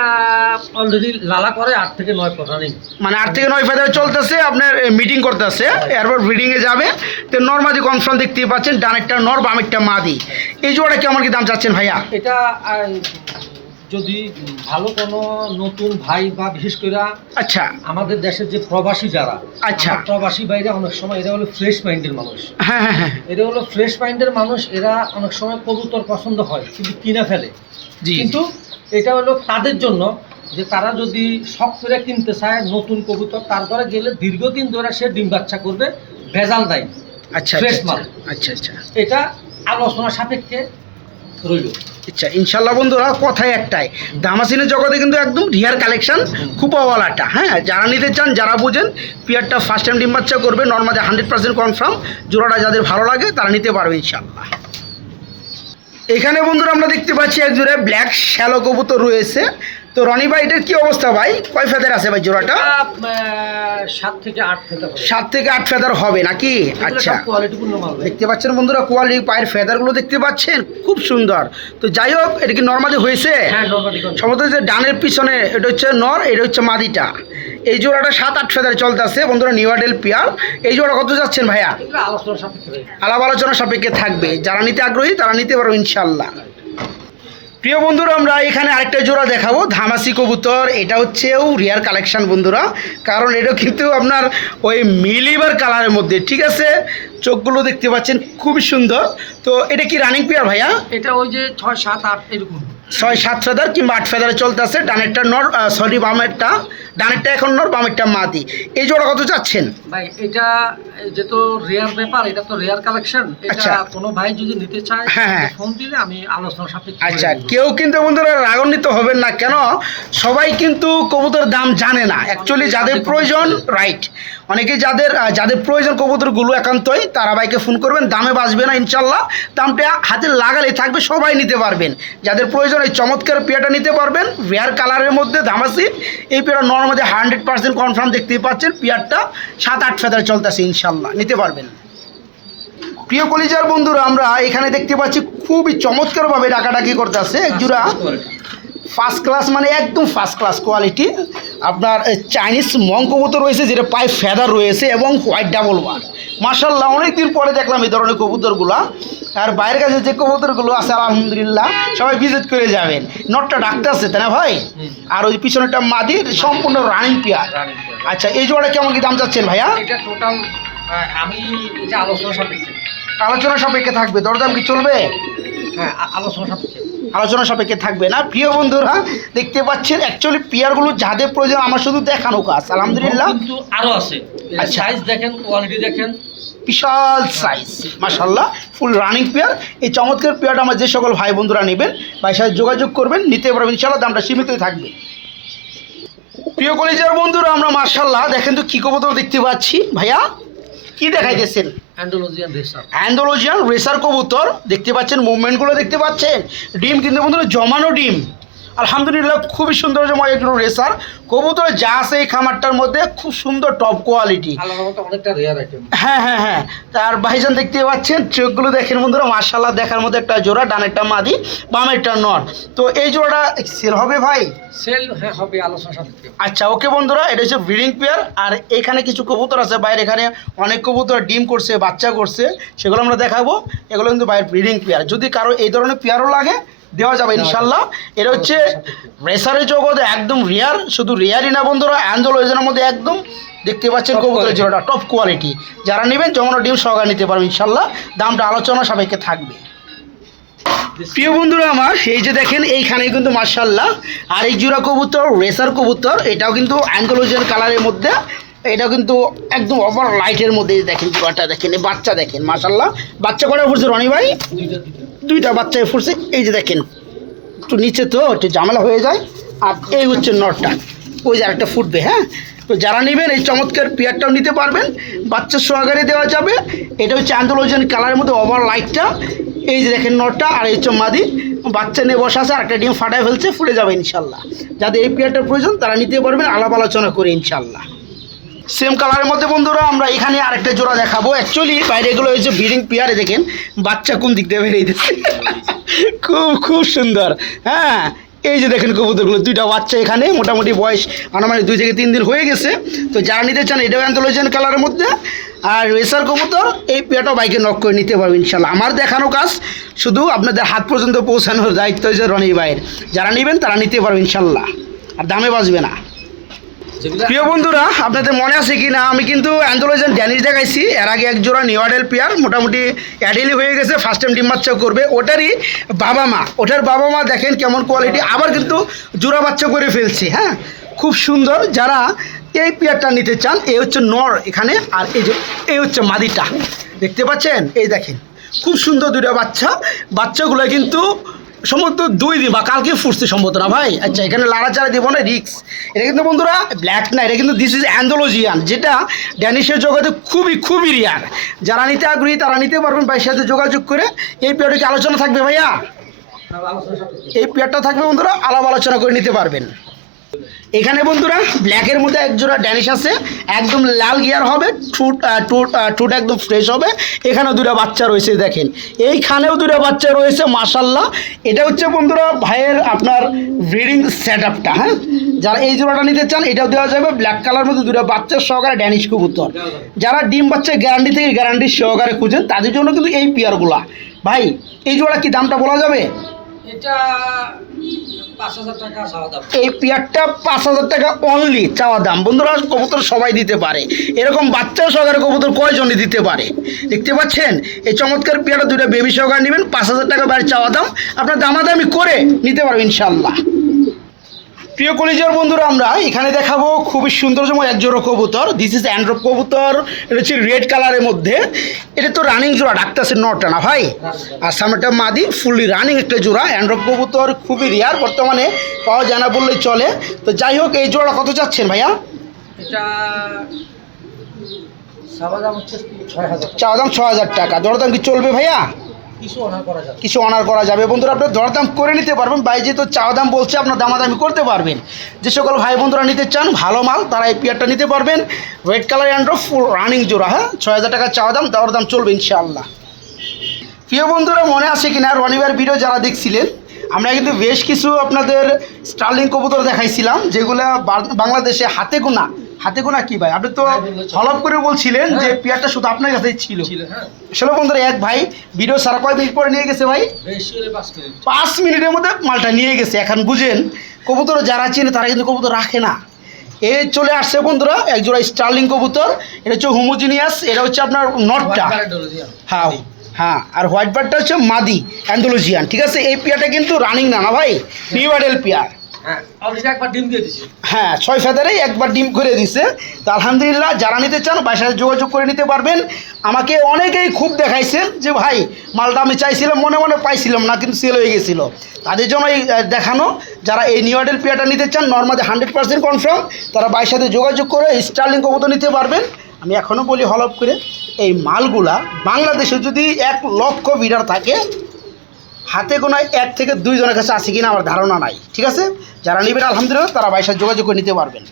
অলরেডি লালা করে 8 থেকে 9 কথা নেই, মানে 8 থেকে 9 ফেদার চলতেছে, আপনার মিটিং করতেছে, এরপর ব্রিডিংয়ে যাবে। তো নর্মাদি কনফার্ম দেখতেই পাচ্ছেন, ডানেরটা নর বামেরটা মাদি। এই জোড়া কেমন কি দাম চাচ্ছেন ভাইয়া? এটা যদি ভালো কোনো নতুন ভাই বা বিশেষ করে আচ্ছা, আমাদের দেশের যে প্রবাসী যারা, আচ্ছা। আমার প্রবাসী বাইরে অনেক সময় এরা হলো ফ্রেশ মাইন্ডের মানুষ, হ্যাঁ হ্যাঁ হ্যাঁ, এরা হলো ফ্রেশ মাইন্ডের মানুষ, এরা অনেক সময় কবুতর পছন্দ হয় কিন্তু কিনা ফেলে। জি, কিন্তু এটা হলো তাদের জন্য যে তারা যদি শখ করে কিনতে চায় নতুন কবুতর, তারপরে গেলে দীর্ঘদিন ধরে সে ডিম বাচ্চা করবে, ভেজাল দেয়, আচ্ছা ফ্রেশ আচ্ছা মাল। আচ্ছা আচ্ছা এটা আলোচনা সাপেক্ষে রইল। আচ্ছা, ইনশাল্লাহ বন্ধুরা, কথাই একটাই, দামাসিনের জগতে কিন্তু একদম রিয়ার কালেকশন, খুপাওয়ালাটা। হ্যাঁ, যারা নিতে চান, যারা বুঝেন, পিয়ারটা ফার্স্ট টাইম ডিম বাচ্চা করবে, নর্মালি 100% কনফার্ম, জোড়াটা যাদের ভালো লাগে তারা নিতে পারবে ইনশাল্লাহ। এখানে বন্ধুরা আমরা দেখতে পাচ্ছি এক জোড়া ব্ল্যাক শ্যালো কবুতর রয়েছে। তো রনি ভাই, এটার কি অবস্থা ভাই? কয় ফেদার আছে ভাই জোড়াটা? 7 থেকে 8 ফেদার, 7 থেকে 8 ফেদার হবে নাকি? আচ্ছা, কোয়ালিটিপূর্ণ মাল। দেখতে পাচ্ছেন বন্ধুরা, কোয়ালিটি পায়ের ফেদারগুলো দেখতে পাচ্ছেন, খুব সুন্দর। তো যাই হোক, এটা কি নর্মালি হয়েছে? হ্যাঁ, নরমালি। সম্ভবত যে ডানের পিছনে এটা হচ্ছে নর, এটা হচ্ছে মাদিটা। এই জোড়াটা 7-8 ফেদারে চলতেছে বন্ধুরা, নিউ আইডেল পেয়ার। এই জোড়া কত যাচ্ছেন ভাইয়া? এগুলো আলোচনা সাপেক্ষে, আলাপ আলোচনা সাপেক্ষে থাকবে, যারা নিতে আগ্রহী তারা নিতে পারবে ইনশাল্লাহ। প্রিয় বন্ধুরা, আমরা এখানে আরেকটা জোড়া দেখাবো ধামাসি কবুতর। এটা হচ্ছেও রিয়ার কালেকশন বন্ধুরা, কারণ এটা কিন্তু আপনার ওই মিলিবার কালারের মধ্যে, ঠিক আছে? চোখগুলো দেখতে পাচ্ছেন খুবই সুন্দর। তো এটা কি রানিং পেয়ার ভাইয়া? এটা ওই যে 6, 7, 8 এরকম, 6-7 ফেদার কিংবা 8 ফেদারে চলতেছে। ডানেরটা নর, সরি বামেরটা, ডানেরটা এখন নর, বামেরটা মাদি। এই জোড়া কত চাচ্ছেন ভাই? এটা যে তো রেয়ার ব্যাপার, এটা তো রেয়ার কালেকশন। আচ্ছা। এটা কোনো ভাই যদি নিতে চায় হ্যাঁ, হ্যাঁ। ফোন দিলে আমি আলোচনা সাপেক্ষে। আচ্ছা, কেউ কিন্তু বন্ধুরা রাগান্বিত হবেন না, কেন সবাই কিন্তু কবুতর দাম জানে না অ্যাকচুয়ালি, যাদের প্রয়োজন, রাইট, অনেকে যাদের প্রয়োজন কবুতরগুলো একান্তই, তারা ভাইকে ফোন করবেন, দামে বাঁচবে না ইনশাল্লাহ, দামটা হাতে লাগালে থাকবে, সবাই নিতে পারবেন। যাদের প্রয়োজন এই চমৎকার পেয়ারটা নিতে পারবেন, রেয়ার কালারের মধ্যে ধামাসি। এই পেয়ারটা নর্মালি 100% কনফার্ম দেখতেই পাচ্ছেন, পেয়ারটা 7-8 ফেদারে চলতেছে ইনশাল্লাহ, নিতে পারবেন। প্রিয় কলিজার বন্ধুরা, আমরা এখানে দেখতে পাচ্ছি খুবই চমৎকারভাবে ডাকাডাকি করতেছে এক জোড়া ফার্স্ট ক্লাস, মানে একদম ফার্স্ট ক্লাস কোয়ালিটি আপনার চাইনিজ মং কবুতর রয়েছে, যেটা পায়ে ফেদার রয়েছে এবং হোয়াইট ডাবল বার। মাশাআল্লাহ, অনেকদিন পরে দেখলাম এই ধরনের কবুতরগুলো। আর বাইরের কাছে যে কবুতরগুলো আছে আলহামদুলিল্লাহ সবাই ভিজিট করে যাবেন। নটটা ডাকতে আছে তাই না ভাই? আর ওই পিছনেরটা মাদি, সম্পূর্ণ রানিং পেয়ার। আচ্ছা, এই জোড়া কেমন কি দাম চাচ্ছেন ভাইয়া? এটা টোটাল আমি এটা আলোচনা সাপেক্ষে। আলোচনা সাপেক্ষে থাকবে, দরদাম কি চলবে? হ্যাঁ, আলোচনা সাপেক্ষে। আলোচনা সাপেক্ষে থাকবে না। প্রিয় বন্ধুরা দেখতে পাচ্ছেন অ্যাকচুয়ালি পেয়ারগুলো যাদের প্রয়োজন আমার শুধু দেখানো কাজ আলহামদুলিল্লাহ। কিন্তু আরো আছে, আচ্ছা। সাইজ দেখেন, কোয়ালিটি দেখেন, বিশাল সাইজ মাশাআল্লাহ, ফুল রানিং পেয়ার। এই চমৎকার পেয়ারটা আমার যে সকল ভাই বন্ধুরা নেবেন ভাইয়ের সাথে যোগাযোগ করবেন, নিতে পারবেন ইনশাআল্লাহ, দামটা সীমিতই থাকবে। প্রিয় কলেজের বন্ধুরা আমরা মাশাআল্লাহ দেখেন তো কী কবুতর দেখতে পাচ্ছি ভাইয়া, কি দেখাইতেছেন? Andalusian racer. অ্যান্ডালুজিয়ান রেসার কবুতর দেখতে পাচ্ছেন, মুভমেন্টগুলো দেখতে পাচ্ছেন, ডিম কিন্তু বন্ধুরা জমানো ডিম আলহামদুলিল্লাহ, খুবই সুন্দর জমা একটু রেসার কবুতর যা আছে এই খামারটার মধ্যে, খুব সুন্দর টপ কোয়ালিটি। অনেকটা রেয়ার আইটেম। হ্যাঁ হ্যাঁ হ্যাঁ, তার ভাইজান দেখতে পাচ্ছেন চোখগুলো দেখেন বন্ধুরা মাশাআল্লাহ, দেখার মধ্যে একটা জোড়া, ডানেরটা মাদি বামেরটা নর। তো এই জোড়াটা সেল হবে ভাই? সেল হ্যাঁ হবে, আলোচনা সাপেক্ষে। আচ্ছা ওকে বন্ধুরা, এটা হচ্ছে ব্রিডিং পেয়ার। আর এখানে কিছু কবুতর আছে বাইরে, এখানে অনেক কবুতর ডিম করছে, বাচ্চা করছে, সেগুলো আমরা দেখাবো। এগুলো কিন্তু বাইরের ব্রিডিং পেয়ার, যদি কারো এই ধরনের পেয়ারও লাগে দেওয়া যাবে ইনশাল্লাহ। এটা হচ্ছে রেসারের জগতে একদম রেয়ার, শুধু রেয়ারই না বন্ধুরা, অ্যান্ডালুজিয়ানের মধ্যে একদম দেখতে পাচ্ছেন কবুতরের জোড়াটা টপ কোয়ালিটি। যারা নেবেন জমানো ডিম সহকারে নিতে পারবেন ইনশাল্লাহ, দামটা আলোচনা সাপেক্ষে থাকবে। প্রিয় বন্ধুরা আমার এই যে দেখেন এইখানে কিন্তু মাশাআল্লাহ আর এই জোড়া কবুতর রেসার কবুতর, এটাও কিন্তু অ্যান্ডালুজিয়ান কালারের মধ্যে, এটাও কিন্তু একদম ওভার লাইটের মধ্যে। দেখেন জোড়াটা দেখেন, এই বাচ্চা দেখেন মাশাআল্লাহ, বাচ্চা কটা ফুটছে রনি ভাই? দুইটা বাচ্চা ফুটছে। এই যে দেখেন একটু নিচে তো একটু ঝামেলা হয়ে যায়। আর এই হচ্ছে নটটা, ওই যে আরেকটা ফুটবে। হ্যাঁ, তো যারা নেবেন এই চমৎকার পেয়ারটাও নিতে পারবেন, বাচ্চার সহকারে দেওয়া যাবে। এটা হচ্ছে অ্যান্ডালুজিয়ান কালারের মধ্যে ওভার লাইটটা। এই যে দেখেন নটটা, আর এই হচ্ছে মাদি, বাচ্চা নিয়ে বসে আছে, আর একটা ডিম ফাটায় ফেলছে, ফুলে যাবে ইনশাল্লাহ। যাদের এই পেয়ারটার প্রয়োজন তারা নিতে পারবেন আলাপ আলোচনা করে ইনশাল্লাহ। সেম কালারের মধ্যে বন্ধুরা আমরা এখানে আরেকটা জোড়া দেখাবো। অ্যাকচুয়ালি বাইরে এগুলো হয়েছে ব্রিডিং পেয়ারে, দেখেন বাচ্চা কোন দিক দিয়ে বেরিয়ে দিচ্ছে, খুব খুব সুন্দর। হ্যাঁ, এই যে দেখেন কবুতরগুলো, দুইটা বাচ্চা এখানে, মোটামুটি বয়স আনুমানিক 2 থেকে 3 দিন হয়ে গেছে। তো যারা নিতে চান এটাও অ্যান্ডালুজিয়ান কালারের মধ্যে আর রেসার কবুতর, এই পেয়ারটাও বাইকে নক করে নিতে পারবেন ইনশাল্লাহ। আমার দেখানো কাজ শুধু আপনাদের হাত পর্যন্ত পৌঁছানোর দায়িত্ব হয়েছে রনি ভাইয়ের। যারা নেবেন তারা নিতে পারবেন ইনশাল্লাহ, আর দামে বাঁচবে না। প্রিয় বন্ধুরা আপনাদের মনে আছে কি না, আমি কিন্তু অ্যান্ডালুজিয়ান ড্যানিশ দেখাইছি এর আগে, এক জোড়া নিউ অ্যাডেল পেয়ার, মোটামুটি অ্যাডেলই হয়ে গেছে, ফার্স্ট টাইম ডিম বাচ্চা করবে। ওটারই বাবা মা, ওটার বাবা মা দেখেন কেমন কোয়ালিটি, আবার কিন্তু জোড়া বাচ্চা করে ফেলছে। হ্যাঁ, খুব সুন্দর। যারা এই পেয়ারটা নিতে চান, এই হচ্ছে নর এখানে, আর এই যে এই হচ্ছে মাদিটা দেখতে পাচ্ছেন, এই দেখেন খুব সুন্দর দুইটা বাচ্চা। বাচ্চাগুলো কিন্তু সম্ভবত 2 দিন বা কালকে ফুটছে সম্ভবত না ভাই? আচ্ছা, এখানে লাড়াচাড়া দিব না, রিক্স। এটা কিন্তু বন্ধুরা ব্ল্যাক না, এটা কিন্তু দিস ইজ অ্যান্ডালুজিয়ান, যেটা ড্যানিশের জগতে খুবই খুবই রিয়ার। যারা নিতে আগ্রহী তারা নিতে পারবেন ভাইয়ের সাথে যোগাযোগ করে। এই পেয়ারটা কি আলোচনা থাকবে ভাইয়া? এই পেয়ারটা থাকবে বন্ধুরা, আলাপ আলোচনা করে নিতে পারবেন। এখানে বন্ধুরা ব্ল্যাকের মধ্যে এক জোড়া ড্যানিশ আছে, একদম লাল গিয়ার হবে, ঠোঁট একদম ফ্রেশ হবে। এখানেও 2টা বাচ্চা রয়েছে দেখেন, এইখানেও 2টা বাচ্চা রয়েছে মাশাআল্লাহ। এটা হচ্ছে বন্ধুরা ভাইয়ের আপনার ব্রিডিং সেট আপটা। হ্যাঁ, যারা এই জোড়াটা নিতে চান এটাও দেওয়া যাবে, ব্ল্যাক কালার মধ্যে 2টা বাচ্চার সহকারে ড্যানিশ কবুতর। যারা ডিম বাচ্চা গ্যারান্টি থেকে গ্যারান্টির সহকারে খুঁজেন তাদের জন্য কিন্তু এই পেয়ারগুলা। ভাই এই জোড়া কি দামটা বলা যাবে? এটা 5000 টাকা চাওয়া দাম। এই পেয়ারটা 5000 টাকা অনলি চাওয়া দাম। বন্ধুরা কবুতর সবাই দিতে পারে, এরকম বাচ্চা সহকারে কবুতর কয়জনই দিতে পারে। দেখতে পাচ্ছেন এই চমৎকার পেয়ারটা, 2টা বেবি সহকারে নেবেন, 5000 টাকা বাইরে চাওয়া দাম, আপনার দামাদামি করে নিতে পারবেন ইনশাল্লাহ। প্রিয় কলিজার বন্ধুরা আমরা এখানে দেখাবো খুবই সুন্দরতম এক জোড়া কবুতর। দিস ইজ অ্যান্ড্রপ কবুতর, এটা হচ্ছে রেড কালারের মধ্যে। এটা তো রানিং জোড়া, ডাকতেছে নটা না ভাই, আর সামনেটা মাদি, ফুললি রানিং একটা জোড়া। অ্যান্ড্রপ কবুতর খুবই রেয়ার, বর্তমানে পাওয়া যায় না বললেই চলে। তো যাই হোক, এই জোড়া কত চাচ্ছেন ভাইয়া? এটা চাওয়া দাম হচ্ছে 6000। চাওয়া দাম 6000 টাকা। দরদাম কি চলবে ভাইয়া? কিছু অনার করা যাবে, কিছু অনার করা যাবে। বন্ধুরা আপনার দরদাম করে নিতে পারবেন, ভাই যেহেতু চাওয়া দাম বলছে আপনার দামাদামি করতে পারবেন। যে সকল ভাই বন্ধুরা নিতে চান ভালো মাল তারা এই পেয়ারটা নিতে পারবেন। রেড কালার অ্যান্ড্রপ ফুল রানিং জোড়া। হ্যাঁ, 6000 টাকা চাওয়া দাম, দরদাম চলবে ইনশাআল্লাহ। প্রিয় বন্ধুরা মনে আছে কিনা রনিবার ভিডিও যারা দেখছিলেন, আমরা কিন্তু বেশ কিছু আপনাদের স্টার্লিং কবুতর দেখাইছিলাম যেগুলো বাংলাদেশে হাতে গোনা কি ভাই, আপনি তো হলপ করে বলছিলেন যে পেয়ারটা শুধু আপনার কাছেই ছিল। হ্যাঁ আসলে বন্ধুরা এক ভাই ভিডিও সারা কয় মিনিট পরে নিয়ে গেছে ভাই, বেশি হলে 5 মিনিট। 5 মিনিটের মধ্যে মালটা নিয়ে গেছে। এখন বুঝেন কবুতর যারা চিনে তারা কিন্তু কবুতর রাখে না। এই চলে আসছে বন্ধুরা এক জোড়া স্টার্লিং কবুতর, এটা হচ্ছে হোমোজিনিয়াস, এটা হচ্ছে আপনার নটটা, হ্যাঁ হ্যাঁ, আর হোয়াইট বার্ডটা হচ্ছে মাদি অ্যান্ডোলজিয়ান। ঠিক আছে, এই পেয়ারটা কিন্তু রানিং না ভাই, নিউ অ্যাডেল পেয়ার। হ্যাঁ অলরেডি একবার ডিম দিয়ে দিছি। হ্যাঁ 6 ফেদারেই একবার ডিম করে দিছে। তো আলহামদুলিল্লাহ, যারা নিতে চান ভাইয়ের সাথে যোগাযোগ করে নিতে পারবেন। আমাকে অনেকেই খুব দেখাইছেন যে ভাই মালটা আমি চাইছিলাম, মনে মনে পাইছিলাম না, কিন্তু সেল হয়ে গেছিল। তাদের জন্য এই দেখানো, যারা এই নিউ অ্যাডেল পেয়ারটা নিতে চান নর্মালি 100% কনফার্ম, তারা ভাইয়ের সাথে যোগাযোগ করে স্টার্লিং কবুতর নিতে পারবেন। আমি এখনও বলি হলপ করে, এই মালগুলা বাংলাদেশে যদি 1 লক্ষ বিডার থাকে, হাতে গোনায় 1 থেকে 2 জনের কাছে আছে কিনা আমার ধারণা নাই। ঠিক আছে, যারা নেবেন আলহামদুলিল্লাহ তারা ভাইয়ের সাথে যোগাযোগ করে নিতে পারবেন।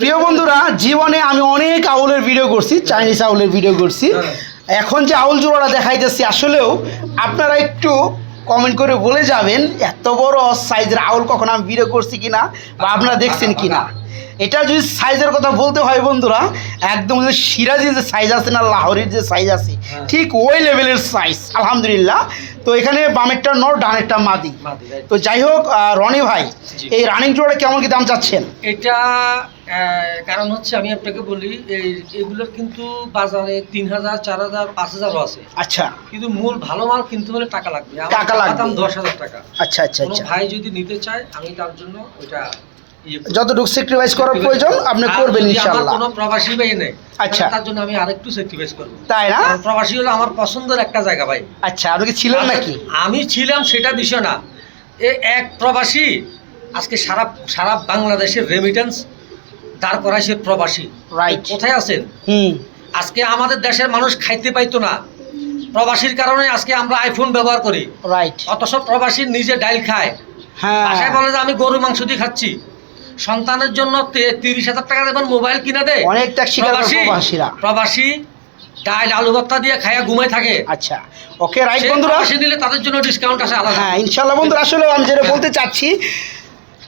প্রিয় বন্ধুরা, জীবনে আমি অনেক আউলের ভিডিও করছি, চাইনিজ আউলের ভিডিও করছি। এখন যে আউল জোড়াটা দেখাইতেছি, আসলেও আপনারা একটু কমেন্ট করে বলে যাবেন এত বড় সাইজের আউল কখন আমি ভিডিও করছি কিনা বা আপনারা দেখছেন কিনা। এটা যদি সাইজের কথা বলতে হয় বন্ধুরা, একদম যে সিরাজির যে সাইজ আছে না, লাহোরের যে সাইজ আছে, ঠিক ওই লেভেলের সাইজ আলহামদুলিল্লাহ। তো এখানে বামেরটা নর, ডানেরটা মাদি। তো যাই হোক রনি ভাই, এই রানিং জোড়া কেমন কি দাম চাচ্ছেন? এটা কারণ হচ্ছে আমি আপনাকে বলি, এগুলোর কিন্তু বাজারে 3000, 4000, 5000 আছে। আচ্ছা, কিন্তু মূল ভালো মাল কিনতে হলে টাকা লাগবে। টাকা লাগবে। দাম 10,000 টাকা। আচ্ছা আচ্ছা কোনো আচ্ছা, ভাই যদি নিতে চায় আমি তার জন্য ওইটা যতটুকু স্যাক্রিফাইস করার প্রয়োজন আপনি করবেন ইনশাআল্লাহ। কোনো প্রবাসী ভাই নেই, আচ্ছা, তার জন্য আমি আরেকটু স্যাক্রিফাইস করব। তাই না? কারণ প্রবাসী হলো আমার পছন্দের একটা জায়গা ভাই। আচ্ছা, আপনি কি ছিলেন নাকি? আমি ছিলাম, সেটা বিষয় না। এক প্রবাসী আজকে সারা বাংলাদেশের রেমিটেন্স দাঁড় করায় সে প্রবাসী। রাইট, কোথায় আছেন? আজকে আমাদের দেশের মানুষ খাইতে পাইতো না, প্রবাসীর কারণে আজকে আমরা আইফোন ব্যবহার করি। রাইট, অথচ প্রবাসী নিজে ডাইল খায়, হ্যাঁ, বাসায় বলে যে আমি গরু মাংস দিয়ে খাচ্ছি। সন্তানের জন্য 30,000 টাকা দেবেন মোবাইল কিনে দেয়। অনেক ট্যাক্সি প্রবাসীরা, প্রবাসী ডাইল আলু ভর্তা দিয়ে খায়া ঘুমাই থাকে। আচ্ছা, ওকে, রাইট বন্ধুরা, প্রবাসী নিলে তাদের জন্য ডিসকাউন্ট আছে আলাদা। হ্যাঁ ইনশাআল্লাহ বন্ধুরা। আসলে আমি যেটা বলতে চাচ্ছি,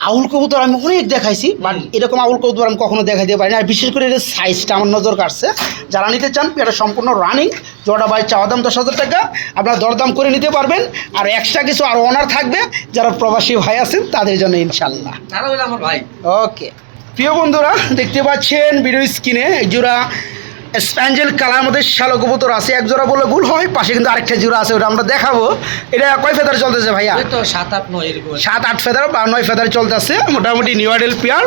আউল কবুতর আমি অনেক দেখাইছি, বাট এরকম আউল কবুতর আমি কখনো দেখাইতে পারি না। আর বিশেষ করে এর সাইজটা আমার নজর কাটছে। যারা নিতে চান এটা সম্পূর্ণ রানিং জোড়া ভাই, চাওয়া দাম 10,000 টাকা, আপনারা দরদাম করে নিতে পারবেন। আর এক্সট্রা কিছু আরও অনার থাকবে যারা প্রবাসী ভাই আছেন তাদের জন্য ইনশাআল্লাহ। তারা হলো আমার ভাই। ওকে, প্রিয় বন্ধুরা, দেখতে পাচ্ছেন ভিডিও স্ক্রিনে এক জোড়া স্প্যাঞ্জেল কালার মধ্যে শালো কবুতর আছে। এক জোড়া বলে ভুল হয়, পাশে কিন্তু আরেকটা জোড়া আছে, ওটা আমরা দেখাবো। এটা কয় ফেদার চলতেছে ভাইয়া? তো 7, 8, 9 এরকম। 7, 8 ফেদার বা 9 ফেদার চলতেছে, মোটামুটি নিউ অ্যাডেল পেয়ার।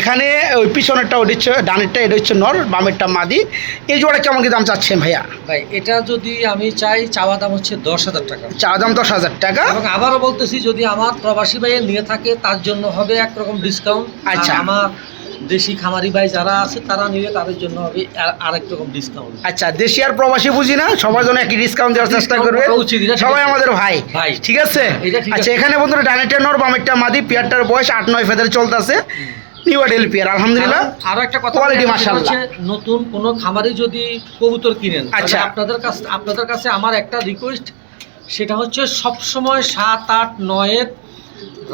এখানে ওই পিছনেরটা ওটা হচ্ছে ডানেরটা, এটা হচ্ছে নর, বামেরটা মাদি। এই জোড়া কেমন কি দাম চাচ্ছেন ভাইয়া? ভাই এটা যদি আমি চাই, চাওয়া দাম হচ্ছে 10,000 টাকা। চাওয়া দাম 10,000 টাকা। এবং আবারও বলতেছি, যদি আমার প্রবাসী ভাইয়ের নিয়ে থাকে তার জন্য হবে একরকম ডিসকাউন্ট। আচ্ছা, আমার দেশি খামারি ভাই যারা আছে তারা নিলে তাদের জন্য হবে আরেক রকম ডিসকাউন্ট। আচ্ছা, দেশি আর প্রবাসী বুঝি না, সবার জন্য একই ডিসকাউন্ট দেওয়ার চেষ্টা করবে, সবাই আমাদের ভাই। ঠিক আছে, আচ্ছা, এখানে বন্ধুরা ডানেরটা নর, বামেরটা মাদি, পেয়ারটার বয়স 8, 9 ফেদার চলতেছে, নিউ অ্যাডেল পেয়ার আলহামদুলিল্লাহ। আরো একটা কথা, কোয়ালিটি মাশাআল্লাহ। নতুন কোন খামারি যদি কবুতর কিনেন, আচ্ছা, আপনাদের কাছে আমার একটা রিকোয়েস্ট, সেটা হচ্ছে সব সময় 7, 8, 9 এর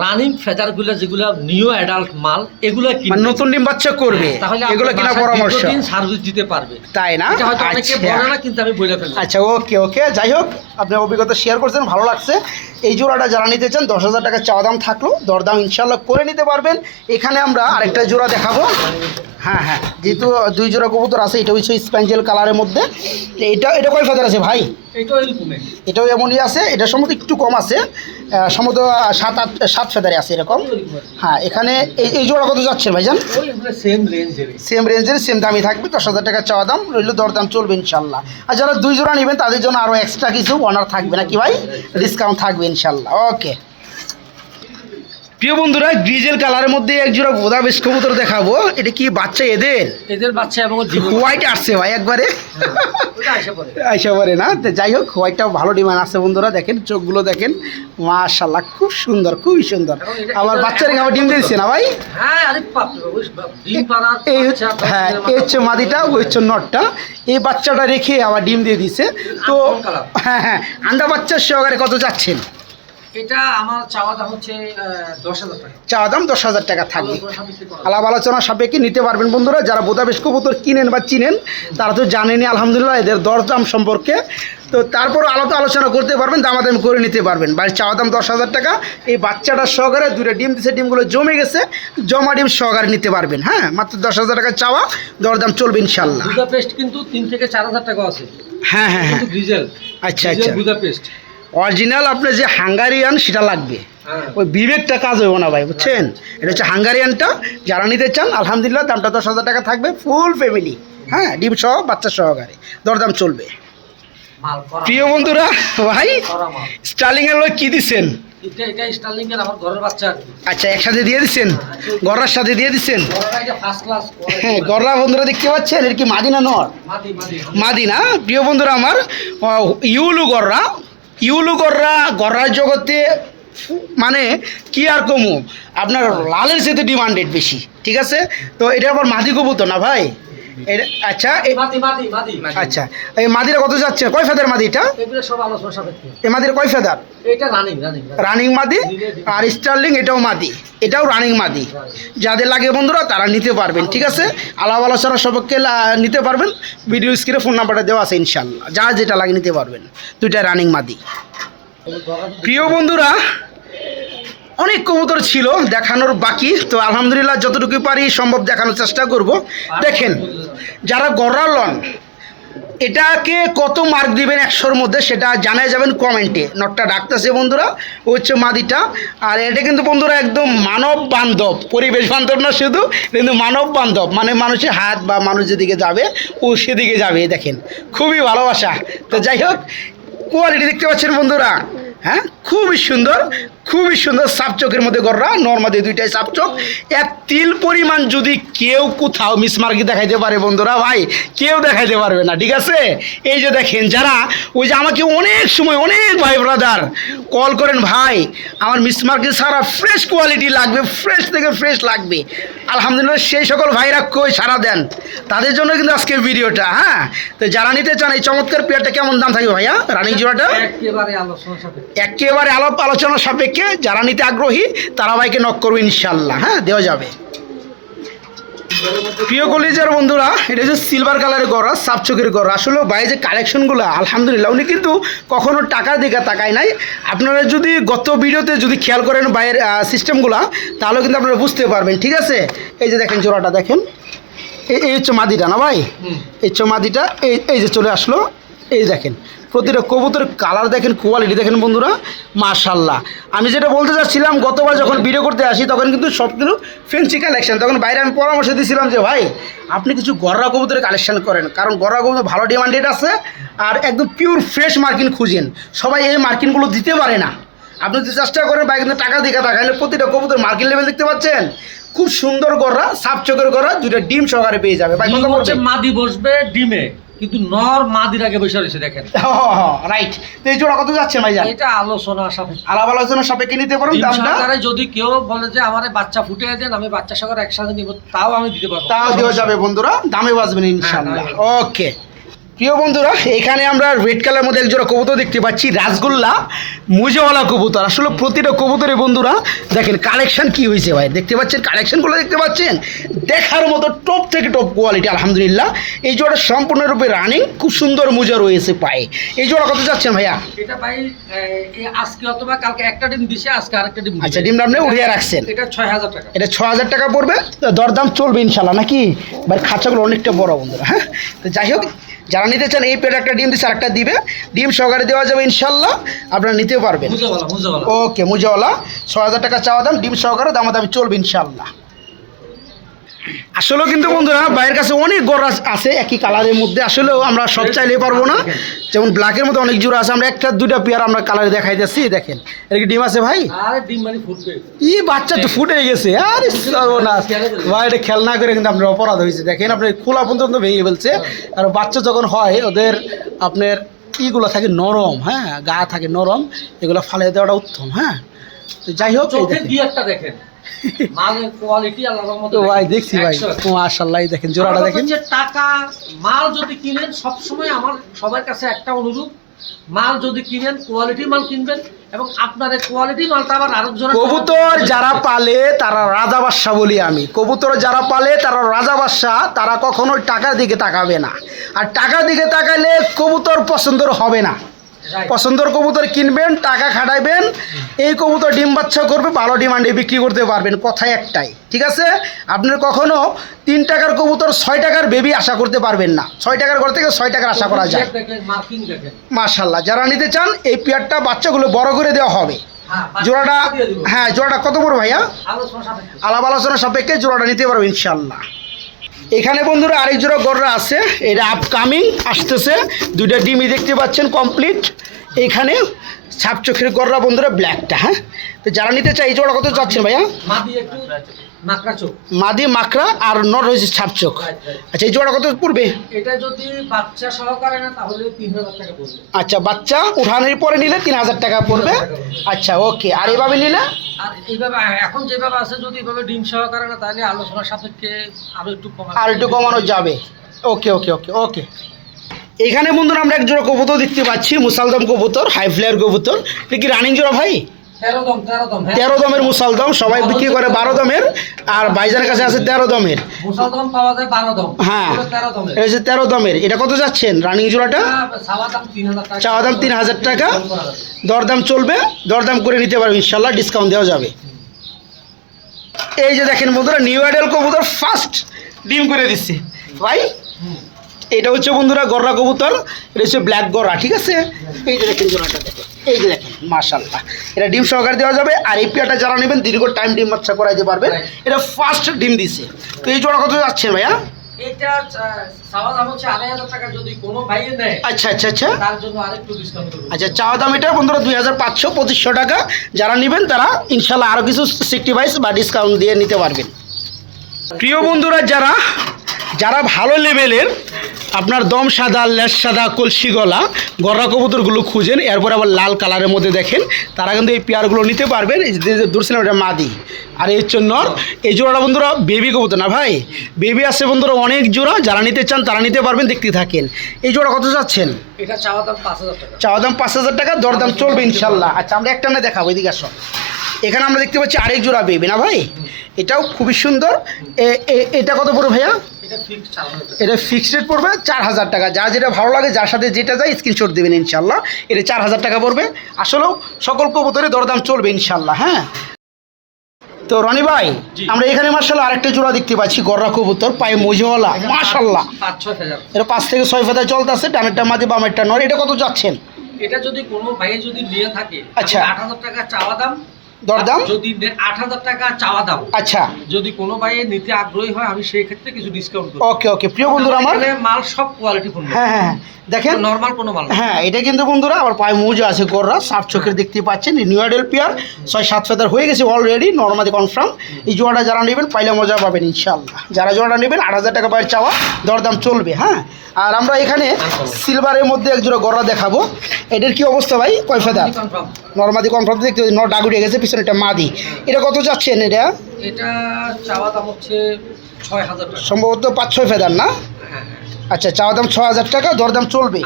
রানিং ফেদারগুলো, যেগুলো নিউ অ্যাডাল্ট মাল, এগুলো কিনবেন, নতুন ডিম বাচ্চা করবে, তাহলে এগুলো কিনা পরামর্শ, সার্ভিস দিতে পারবে, তাই না? এটা হয়তো অনেকে বলে না, কিন্তু আমি বলে ফেললাম। আচ্ছা, ওকে ওকে, যাই হোক, আপনি অভিজ্ঞতা শেয়ার করছেন, ভালো লাগছে। এই জোড়াটা যারা নিতে চান 10,000 টাকা চাওয়া দাম থাকলো, দরদাম ইনশাল্লাহ করে নিতে পারবেন। এখানে আমরা আরেকটা জোড়া দেখাবো। হ্যাঁ হ্যাঁ, যেহেতু 2 জোড়া কবুতর আছে, এটা হচ্ছে স্প্যাঞ্জেল কালারের মধ্যে। এটা কয় ফেদার আছে ভাই? এটাও এমনই আছে, এটা সম্ভবত একটু কম আছে, সম্ভবত 7 ফেদারে আছে এরকম। হ্যাঁ, এখানে এই জোড়া কত যাচ্ছে ভাইজান? সেম রেঞ্জের, সেম দামই থাকবে, 10,000 টাকা চাওয়া দাম রইল, দরদাম চলবে ইনশাল্লাহ। আর যারা 2 জোড়া নেবেন তাদের জন্য আরও এক্সট্রা কিছু অনার থাকবে নাকি ভাই, ডিসকাউন্ট থাকবে ইনশাল্লাহ। ওকে, প্রিয় বন্ধুরা, গ্রিজেল কালারের মধ্যে এক জোড়া গোদা বেশ কবুতর দেখাবো। এটা কি বাচ্চা এদের বাচ্চা? এবং হোয়াইট আসছে ভাই একবারে, আইসা পরে না। যাই হোক, হোয়াইটটাও ভালো ডিমান্ড আছে বন্ধুরা, দেখেন চোখগুলো দেখেন, মাশাআল্লাহ খুব সুন্দর, খুবই সুন্দর। আবার বাচ্চারা আবার ডিম দিয়েছে না ভাই? এই হ্যাঁ, এই হচ্ছে মাদিটা, ওই হচ্ছে নটটা। এই বাচ্চাটা রেখে আবার ডিম দিয়ে দিছে। তো হ্যাঁ হ্যাঁ, আন্ডা বাচ্চার সহকারে কত যাচ্ছেন? এটা আমার চাওয়া দাম হচ্ছে 10,000 টাকা। চাওয়া দাম 10,000 টাকা থাকবে। আলোচনা সাপেক্ষে করা। আলাপ আলোচনা সাপেক্ষে নিতে পারবেন বন্ধুরা। যারা বোদাবেশ কবুতর কিনেন বা চিনেন তারা তো জানেনই আলহামদুলিল্লাহ এদের দরদাম সম্পর্কে। তো তারপর আলোচনা করতে পারবেন, দামাদামি করে নিতে পারবেন। বাড়ির চাওয়া দাম 10,000 টাকা। এই বাচ্চাটা সহকারে 2টা ডিম দিচ্ছে, ডিমগুলো জমে গেছে, জমা ডিম সহকারে নিতে পারবেন। হ্যাঁ, মাত্র 10,000 টাকা চাওয়া, দরদাম চলবে ইনশাল্লাহ। বুদাপেস্ট কিন্তু 3 থেকে 4,000 টাকা আছে। হ্যাঁ হ্যাঁ হ্যাঁ, কিন্তু ডিজেল। আচ্ছা আচ্ছা। বুদাপেস্ট অরিজিনাল আপনার যে হাঙ্গারিয়ান সেটা লাগবে, হ্যাঁ। ওই বিবেকটা কাজ হইব না ভাই, বুঝছেন? এটা হচ্ছে হাঙ্গারিয়ানটা। যারা নিতে চান আলহামদুলিল্লাহ দামটা 10,000 টাকা থাকবে, ফুল ফ্যামিলি। হ্যাঁ, ডিম সহ বাচ্চা সহকারে দরদাম চলবে। মাল করা। প্রিয় বন্ধুরা ভাই, করা মাল। স্টার্লিংয়ের লোক কী দিচ্ছেন? এটা স্টার্লিং এর আমার ঘরের বাচ্চা আর কি। আচ্ছা, একসাথে দিয়ে দিচ্ছেন, গররার সাথে দিয়ে দিচ্ছেন। ঘরটা এটা ফার্স্ট ক্লাস। হ্যাঁ, গররা বন্ধুরা দেখতে পাচ্ছেন, এর কি মাদি না নর? মাদি মাদি। মাদি না? প্রিয় বন্ধুরা আমার, ইউলু গররা, ইউলু গররা গররার জগতে মানে কি আর কমু, আপনার লালের সাথে ডিমান্ডেড বেশি, ঠিক আছে? তো এটা আবার মাদি কবুতর না ভাই? এটা আচ্ছা মাদি মাদি মাদি। আচ্ছা, এই মাদিরা কত যাচ্ছে? কয় ফেদার মাদিটা? এগুলো সব আলোচনা সাপেক্ষে। এই মাদির কয় ফেদার? এটা রানিং রানিং। রানিং মাদি। আর স্টার্লিং এটাও মাদি, এটাও রানিং মাদি। যাদের লাগে বন্ধুরা তারা নিতে পারবেন, ঠিক আছে? আলাপ আলোচনা সবকে নিতে পারবেন। ভিডিও স্ক্রিনে ফোন নাম্বারটা দেওয়া আছে ইনশাল্লাহ, যা যেটা লাগে নিতে পারবেন। 2টা রানিং মাদি। প্রিয় বন্ধুরা, অনেক কবুতর ছিল দেখানোর বাকি, তো আলহামদুলিল্লাহ যতটুকু পারি সম্ভব দেখানোর চেষ্টা করব। দেখেন, যারা গররা লন এটাকে কত মার্ক দিবেন 100-র মধ্যে সেটা জানাই যাবেন কমেন্টে। নটটা ডাকতেছে বন্ধুরা, ও হচ্ছে মাদিটা। আর এটা কিন্তু বন্ধুরা একদম মানব বান্ধব, পরিবেশ বান্ধব না শুধু, কিন্তু মানব বান্ধব, মানে মানুষের হাত বা মানুষ যেদিকে যাবে ও সেদিকে যাবে। দেখেন, খুবই ভালোবাসা। তো যাই হোক, কোয়ালিটি দেখতে পাচ্ছেন বন্ধুরা, হ্যাঁ, খুবই সুন্দর, খুবই সুন্দর। সাপ চোখের মধ্যে গররা, নর্মাদি 2টাই সাপ চোখ। এক তিল পরিমাণ যদি কেউ কোথাও মিসমার্কি দেখাইতে পারে বন্ধুরা ভাই, কেউ দেখাইতে পারবে না, ঠিক আছে? এই যে দেখেন, যারা ওই যে আমাকে অনেক সময় অনেক ভাই ব্রাদার কল করেন, ভাই আমার মিসমার্কি সারা ফ্রেশ কোয়ালিটি লাগবে, ফ্রেশ থেকে ফ্রেশ লাগবে, আলহামদুলিল্লাহ সেই সকল ভাইরা কই সারা দেন, তাদের জন্য কিন্তু আজকের ভিডিওটা। হ্যাঁ, তো যারা নিতে চান এই চমৎকার পেয়ারটা কেমন দাম থাকবে ভাইয়া রানিং জোড়াটা? একেবারে আলোচনা সাপেক্ষে। একেবারে আলোচনা সাপেক্ষে। যারা নিতে আগ্রহী তারা ভাইকে নক করবে ইনশাল্লাহ। হ্যাঁ, দেওয়া যাবে। প্রিয় কলিজার বন্ধুরা, এটা হচ্ছে সিলভার কালারের গড়া, সাপ চোখের গড়া। আসলে ভাই যে কালেকশনগুলো আলহামদুলিল্লাহ, উনি কিন্তু কখনো টাকার দিকে তাকায় নাই। আপনারা যদি গত ভিডিওতে যদি খেয়াল করেন ভাইয়ের সিস্টেমগুলো, তাহলে কিন্তু আপনারা বুঝতে পারবেন, ঠিক আছে? এই যে দেখেন জোড়াটা দেখেন, এই হচ্ছে মাদিটা না ভাই? এই হচ্ছে মাদিটা, এই যে চলে আসলো। এই দেখেন প্রতিটা কবুতরের কালার দেখেন, কোয়ালিটি দেখেন বন্ধুরা, মাশাল্লাহ। আমি যেটা বলতে চাচ্ছিলাম, গতবার যখন ভিডিও করতে আসি তখন কিন্তু সব কিছু ফেন্সি কালেকশন, তখন বাইরে আমি পরামর্শ দিয়েছিলাম যে ভাই আপনি কিছু গররা কবুতরের কালেকশন করেন, কারণ গররা কবুতর ভালো ডিমান্ডেড আছে, আর একদম পিওর ফ্রেশ মার্কিন খুঁজেন। সবাই এই মার্কিনগুলো দিতে পারে না। আপনি যদি চেষ্টা করেন ভাই, কিন্তু টাকা দিকে তাকাইলে প্রতিটা কবুতর মার্কিন লেভেল দেখতে পাচ্ছেন, খুব সুন্দর গররা, সাপ চোখের গররা, 2টা ডিম সহকারে পেয়ে যাবে ভাই। ডিম হচ্ছে মাদি বসবে ডিমে, কিন্তু নর মাদির আগে বসে রয়েছে দেখেন। রাইট। তো এই জোড়া কত যাচ্ছে ভাই? এটা আলোচনা সাপেক্ষে। আলাপ আলোচনা সাপেক্ষে নিতে পারেন। ডিম দামটা সহকারে যদি কেউ বলে যে আমার বাচ্চা ফুটিয়ে দেন, আমি বাচ্চা সহকারে একসাথে নিব, তাও আমি দিতে পারবো, তাও দেওয়া যাবে বন্ধুরা, দামে বাঁচবেন ইনশাআল্লাহ। ওকে প্রিয় বন্ধুরা, এখানে আমরা রেড কালার মধ্যে এক জোড়া কবুতর দেখতে পাচ্ছি, রাসগোল্লা মুজাওয়ালা কবুতর। আসলে প্রতিটা কবুতরে বন্ধুরা দেখেন কালেকশন কি হয়েছে ভাই, দেখতে পাচ্ছেন কালেকশনগুলো, দেখতে পাচ্ছেন দেখার মতো টপ থেকে টপ কোয়ালিটি আলহামদুলিল্লাহ। এই জোড়া সম্পূর্ণরূপে রানিং, খুব সুন্দর মুজা রয়েছে পায়ে। এই জোড়া কত যাচ্ছেন ভাইয়া? এটা ভাই আজকে অথবা কালকে একটা ডিম দিছে, আজকে আরেকটা ডিম। আচ্ছা, ডিমটা আপনি উঠিয়ে রাখছেন। এটা 6,000 টাকা। এটা 6,000 টাকা পড়বে, তো দরদাম চলবে ইনশাল্লাহ নাকি ভাই? খাঁচাগুলো অনেকটা বড় বন্ধুরা। হ্যাঁ, তো যাই হোক, যারা নিতে চান এই পেট একটা ডিম দিচ্ছে, আরেকটা দিবে, ডিম সহকারে দেওয়া যাবে ইনশাল্লাহ, আপনারা নিতে পারবেন। ওকে, মুজাওয়ালা 6,000 টাকা চাওয়া দাম, ডিম সহকারে দামাদামি চলবে ইনশাল্লাহ। আসলেও কিন্তু বন্ধুরা বাইরের কাছে অনেক গড় আছে একই কালারের মধ্যে, আসলেও আমরা সব চাইলে পারবো না। যেমন ব্ল্যাকের মধ্যে অনেক জোড়া আছে, আমরা একটা 2টা পেয়ার আমরা কালারে দেখাই দিচ্ছি। দেখেন, এর কি ডিম আছে ভাই? আরে ডিম মানে ফুটবে। বাচ্চা তো ফুটে গেছে। আরে সর্বনাশ ভাই, এটা খেলনা করে কিন্তু আপনার অপরাধ হয়েছে। দেখেন আপনার খোলা পর্যন্ত ভেঙে ফেলছে। আর বাচ্চা যখন হয় ওদের আপনার ইগুলো থাকে নরম, হ্যাঁ, গা থাকে নরম, এগুলো ফালিয়ে দেওয়াটা উত্তম। হ্যাঁ, তো যাই হোক, দেখেন মালের কোয়ালিটি আল্লাহর রহমতে ভাই দেখছি ভাই, মাশাআল্লাহ। দেখেন জোড়াটা দেখেন, টাকা মাল যদি কিনেন, সবসময় আমার সবার কাছে একটা অনুরোধ, মাল যদি কিনেন কোয়ালিটি মাল কিনবেন, এবং আপনাদের কোয়ালিটি মালটা আবার আরেকজন কবুতর যারা পালে তারা রাজা বাদশা বলি আমি, কবুতর যারা পালে তারা রাজা বাদশা, তারা কখনোই টাকার দিকে তাকাবে না। আর টাকার দিকে তাকালে কবুতর পছন্দের হবে না। পছন্দের কবুতর কিনবেন, টাকা খাটাইবেন, এই কবুতর ডিম বাচ্চা করবে, ভালো ডিমান্ডে বিক্রি করতে পারবেন। কথাই একটাই, ঠিক আছে? আপনার কখনো 3 টাকার কবুতর 6 টাকার বেবি আশা করতে পারবেন না। 6 টাকার ঘর থেকে 6 টাকার আশা করা যায়। মাশাআল্লাহ, যারা নিতে চান এই পেয়ারটা বাচ্চাগুলো বড় করে দেওয়া হবে। জোড়াটা, হ্যাঁ জোড়াটা কত বড় ভাইয়া? আলাপ আলোচনা সাপেক্ষে জোড়াটা নিতে পারবো ইনশাল্লাহ। এখানে বন্ধুরা আরেক জোড়া গররা আছে, এটা আপকামিং আসতেছে। 2টা ডিমই দেখতে পাচ্ছেন কমপ্লিট। এখানে ছাপ চোখের গররা বন্ধুরা, ব্ল্যাকটা। হ্যাঁ, তো যারা নিতে চাই এই জোড়া কত চাচ্ছেন ভাইয়া? মাদি মাকড়া আর নর হয়েছে ছাপ চোখ। আচ্ছা, এই জোড়া কত পড়বে? এটা যদি বাচ্চা সহকারে না তাহলে 3000 টাকা পড়বে। আচ্ছা, বাচ্চা উঠানোর পরে নিলে 3000 টাকা পড়বে। আচ্ছা, ওকে। আর এইভাবে নিলে? আর এইভাবে এখন যেভাবে আছে, যদি এইভাবে ডিম সহকারে না তাহলে আলোচনার সাপেক্ষে আরো একটু কমানো যাবে। ওকে ওকে ওকে ওকে। এখানে বন্ধুরা আমরা এক জোড়া কবুতর দেখতে পাচ্ছি, মুসালদম কবুতর, হাই ফ্লেয়ার কবুতর। এটা কি রানিং জোড়া ভাই? 13 দমের মুসালদম, সবাই বিক্রি করে 12 দমের, আর ভাইজানের কাছে আছে 13 দমের। মুসালদম পাওয়া যায় 12 দম। হ্যাঁ, এটা হচ্ছে 13 দমের। এটা কত যাচ্ছেন রানিং জোড়াটা? চাওয়া দাম 3000 টাকা, দরদাম চলবে, দরদাম করে নিতে পারবে ইনশাল্লাহ, ডিসকাউন্ট দেওয়া যাবে। এই যে দেখেন বন্ধুরা, নিউ আইডেল কবুতর ফার্স্ট ডিম করে দিচ্ছে ভাই। এটা হচ্ছে বন্ধুরা গররা কবুতর, এটা হচ্ছে ব্ল্যাক গররা, ঠিক আছে? এই যে দেখেন জোড়াটা দেখেন, এই যে দেখেন মাশাআল্লাহ, এটা ডিম সহকারে দেওয়া যাবে। আর এই পেয়ারটা যারা নেবেন দীর্ঘ টাইম ডিম বাচ্চা করাইতে পারবেন। এটা ফার্স্ট ডিম দিছে। তো এই জোড়া কত যাচ্ছে ভাইয়া? এটা চাওয়া দাম হচ্ছে 2500 টাকা, যদি কোনো ভাইয়ে নেয়। আচ্ছা আচ্ছা আচ্ছা, তার জন্য আরেকটু ডিসকাউন্ট করব। আচ্ছা, চাওয়া দাম এটা বন্ধুরা 2500 2500 টাকা। যারা নেবেন তারা ইনশাল্লাহ আরও কিছু সেক্টিভাইজ বা ডিসকাউন্ট দিয়ে নিতে পারবেন। প্রিয় বন্ধুরা, যারা ভালো লেভেলের আপনার দম সাদা, লেস সাদা, কলসি গলা গররা কবুতরগুলো খুঁজেন, এরপর আবার লাল কালারের মধ্যে দেখেন, তারা কিন্তু এই পেয়ারগুলো নিতে পারবেন। এই যে ধরছিলাম এটা মাদি, আর এই হচ্ছে নর। এই জোড়াটা বন্ধুরা বেবি কবুতর না ভাই, বেবি আছে বন্ধুরা অনেক জোড়া। যারা নিতে চান তারা নিতে পারবেন, দেখতে থাকেন। এই জোড়া কত যাচ্ছেন? এটা চাওয়া দাম 5000 টাকা। চাওয়া দাম 5000 টাকা, দরদাম চলবে ইনশাল্লাহ। আচ্ছা, আমরা একটা না দেখাবো, এদিকে আসো। এখানে আমরা দেখতে পাচ্ছি আরেক জোড়া বেবি না ভাই, এটাও খুবই সুন্দর। এটা কত পড়বে ভাইয়া? এটা ফিক্সড রেট পড়বে 4000 টাকা। যা যেটা ভালো লাগে, যার সাথে যেটা যায় স্ক্রিনশট দেবেন ইনশাল্লাহ। এটা 4000 টাকা পড়বে। আসলেও সকল কবুতরের দরদাম চলবে ইনশাল্লাহ। হ্যাঁ, তো রনি ভাই, আমরা এখানে মাশাআল্লাহ আরেকটা জোড়া দেখতে পাচ্ছি গররা কবুতর, পায়ে মোজওয়ালা মাশাআল্লাহ। 5-6 হাজার, এটা 5 থেকে 6 ফেদায় চলতেছে, ডানেরটা মাদি বামেরটা নর। এটা কত যাচ্ছেন? এটা যদি কোনো ভাই যদি নিয়ে থাকে, আচ্ছা, 8000 টাকা চাওয়া দাম, দরদাম যদি 8000 টাকা চাওয়া দাম। আচ্ছা, যদি কোনো ভাই নিতে আগ্রহী হয়, আমি সেই ক্ষেত্রে কিছু ডিসকাউন্ট করব। ওকে ওকে। প্রিয় বন্ধুরা, আমার মাল সব কোয়ালিটি পূর্ণ। হ্যাঁ হ্যাঁ, দেখেন নরমাল কোনো মাল। হ্যাঁ, এটা কিন্তু বন্ধুরা আবার পায়ে মুজো আছে গররা, সাপ চোখের দেখতে পাচ্ছেন। নিউ আইডেল পেয়ার 6-7 ফেদার হয়ে গেছে অলরেডি, নরমালি কনফার্ম। এই জোড়াটা যারা নেবেন পাইলে মজা পাবেন ইনশাআল্লাহ। যারা জোড়াটা নেবেন 8000 টাকা বাইরে চাওয়া, দরদাম চলবে। হ্যাঁ, আর আমরা এখানে সিলভারের মধ্যে এক জোড়া গররা দেখাবো। এটার কি অবস্থা ভাই? কয় ফেদার? নরমালি কনফার্ম দেখতে নর ডাগুড়ে গেছে, পিছনে একটা মাদি। এটা কত যাচ্ছেন? এটা চাওয়া দাম হচ্ছে 6000 টাকা, সম্ভবত 5-6 ফেদার না? আচ্ছা, চাওয়া দাম 6000 টাকা, দরদাম চলবে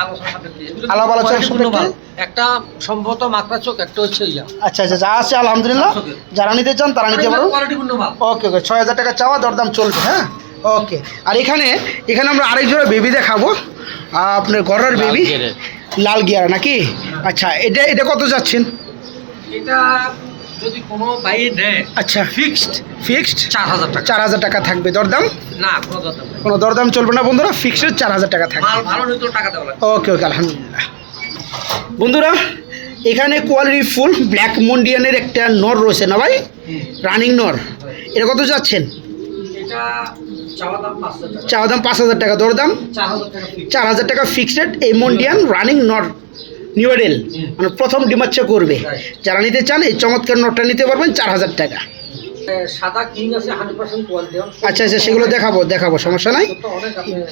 আলাপ আলোচনা সাপেক্ষে। একটা সম্ভবত মাকড়া চোখ, একটা হচ্ছে ইয়া। আচ্ছা আচ্ছা, যা আছে আলহামদুলিল্লাহ। যারা নিতে চান তারা নিতে পারো। ওকে ওকে, 6000 টাকা চাওয়া, দরদাম চলবে। হ্যাঁ, ওকে। আর এখানে আমরা আরেক জোড়া বেবি দেখাবো, আপনার গররার বেবি, লাল গিয়ার নাকি? আচ্ছা, এটা কত যাচ্ছেন? এটা যদি কোনো ভাই নেয়, আচ্ছা, ফিক্সড 4000 টাকা। 4000 টাকা থাকবে, দরদাম না, কোনো দরদাম নেই, কোনো দরদাম চলবে না বন্ধুরা, ফিক্সড 4000 টাকা থাকবে। মাল ভালো নিতে টাকা দেওয়া লাগবে। ওকে ওকে, আলহামদুলিল্লাহ। বন্ধুরা, এখানে কোয়ালিটি ফুল ব্ল্যাক মন্ডিয়ানের একটা নর রয়েছে না ভাই, রানিং নর। এটা কত যাচ্ছেন? এটা চাওয়া দাম 5000 টাকা। চাওয়া দাম 5000 টাকা, দরদাম 4000 টাকা ফিক্সড। এই মন্ডিয়ান রানিং নর, নিউ আইডেল, মানে প্রথম ডিমাচ্চা করবে। যারা নিতে চান এই চমৎকার নটটা নিতে পারবেন 4000 টাকা। সাদা কিং আছে 100% কোয়ালিটি। আচ্ছা আচ্ছা, সেগুলো দেখাবো, সমস্যা নাই।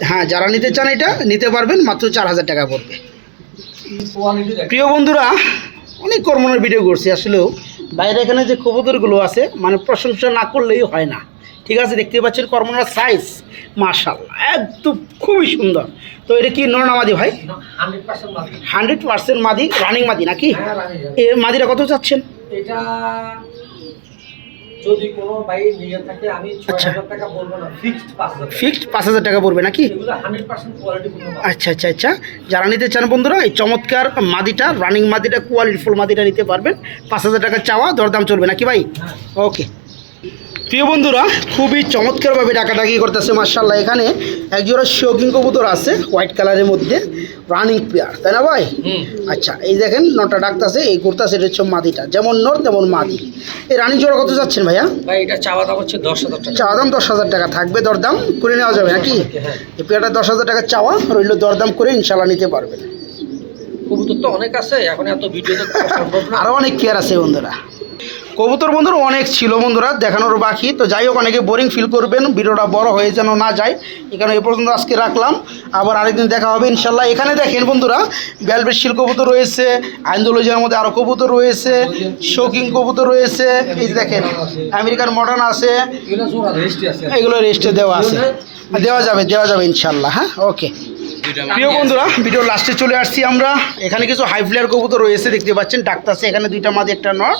হ্যাঁ, যারা নিতে চান এটা নিতে পারবেন, মাত্র 4000 টাকা পড়বে। প্রিয় বন্ধুরা, অনেক কর্মনের ভিডিও করছি, আসলেও বাইরে এখানে যে কবুতরগুলো আছে, মানে প্রশংসা না করলেই হয় না, ঠিক আছে, দেখতে পাচ্ছেন কর্মনার সাইজ মাশাআল্লাহ একদম খুবই সুন্দর। তো এটা কি নর না মাদি ভাই? 100% মাদি। 100% মাদি, রানিং মাদি নাকি? হ্যাঁ, রানিং। এর মাদিটা কত চাচ্ছেন? এটা যদি কোনো ভাই নিয়ে থাকে আমি আচ্ছা। 6000 টাকা বলবো না, ফিক্সড 5000। ফিক্সড 5000 টাকা পড়বে নাকি? এগুলো 100% কোয়ালিটি পূর্ণ মাল। আচ্ছা আচ্ছা আচ্ছা, যারা নিতে চান বন্ধুরা এই চমৎকার মাদিটা, রানিং মাদিটা, কোয়ালিটিফুল মাদিটা নিতে পারবেন। 5000 টাকা চাওয়া, দরদাম চলবে নাকি ভাই? হ্যাঁ। ওকে প্রিয় বন্ধুরা, খুবই চমৎকারভাবে ডাকাডাকি করতেছে মাশাআল্লাহ। এখানে একজোড়া শৌখিন কবুতর আছে হোয়াইট কালারের মধ্যে, রানিং পেয়ার, তাই না ভাই? আচ্ছা, এই দেখেন নটা ডাকতেছে, এই করতেছে, এটা হচ্ছে মাদিটা, যেমন নর তেমন মাদি। এই রানিং জোড়া কত যাচ্ছেন ভাইয়া? ভাই এটা চাওয়া দাম হচ্ছে 10000 টাকা। চাওয়া দাম 10,000 টাকা, থাকবে দরদাম করে নেওয়া যাবে নাকি? হ্যাঁ। এই পেয়ারটা 10,000 টাকা চাওয়া রইল, দরদাম করে ইনশাল্লাহ নিতে পারবেন। কবুতর তো অনেক আছে, এখন এত ভিডিও তো করা সম্ভব না। আরও অনেক কেয়ার আছে বন্ধুরা। কবুতর বন্ধুরা অনেক ছিল বন্ধুরা, দেখানোর বাকি। তো যাই হোক, অনেকে বোরিং ফিল করবেন, ভিডিওটা বড় হয়ে যেন না যায়, এখানে এ পর্যন্ত আজকে রাখলাম। আবার আরেকদিন দেখা হবে ইনশাল্লাহ। এখানে দেখেন বন্ধুরা, ভেলভেট শিল কবুতর রয়েছে, আইন্দোলজিয়ার মধ্যে আরও কবুতর রয়েছে, শৌখিন কবুতর রয়েছে, এই যে দেখেন আমেরিকান মডার্ন আছে, এগুলো জোড়া রেস্টি আছে। এগুলো রেস্টে দেওয়া আছে, দেওয়া যাবে ইনশাল্লাহ। হ্যাঁ, ওকে প্রিয় বন্ধুরা, ভিডিও লাস্টে চলে আসছি আমরা। এখানে কিছু হাই ফ্লেয়ার কবুতর রয়েছে, দেখতে পাচ্ছেন ডাকতাছে, এখানে দুইটা মাদি একটা নর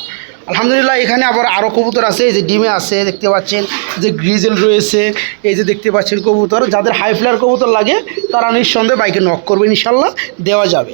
আলহামদুলিল্লাহ। এখানে আবার আরও কবুতর আছে, এই যে ডিমে আছে দেখতে পাচ্ছেন, যে গ্রিজেল রয়েছে, এই যে দেখতে পাচ্ছেন কবুতর। যাদের হাই ফ্লেয়ার কবুতর লাগে তারা নিঃসন্দেহে বাইকে নক করবে, ইনশাল্লাহ দেওয়া যাবে।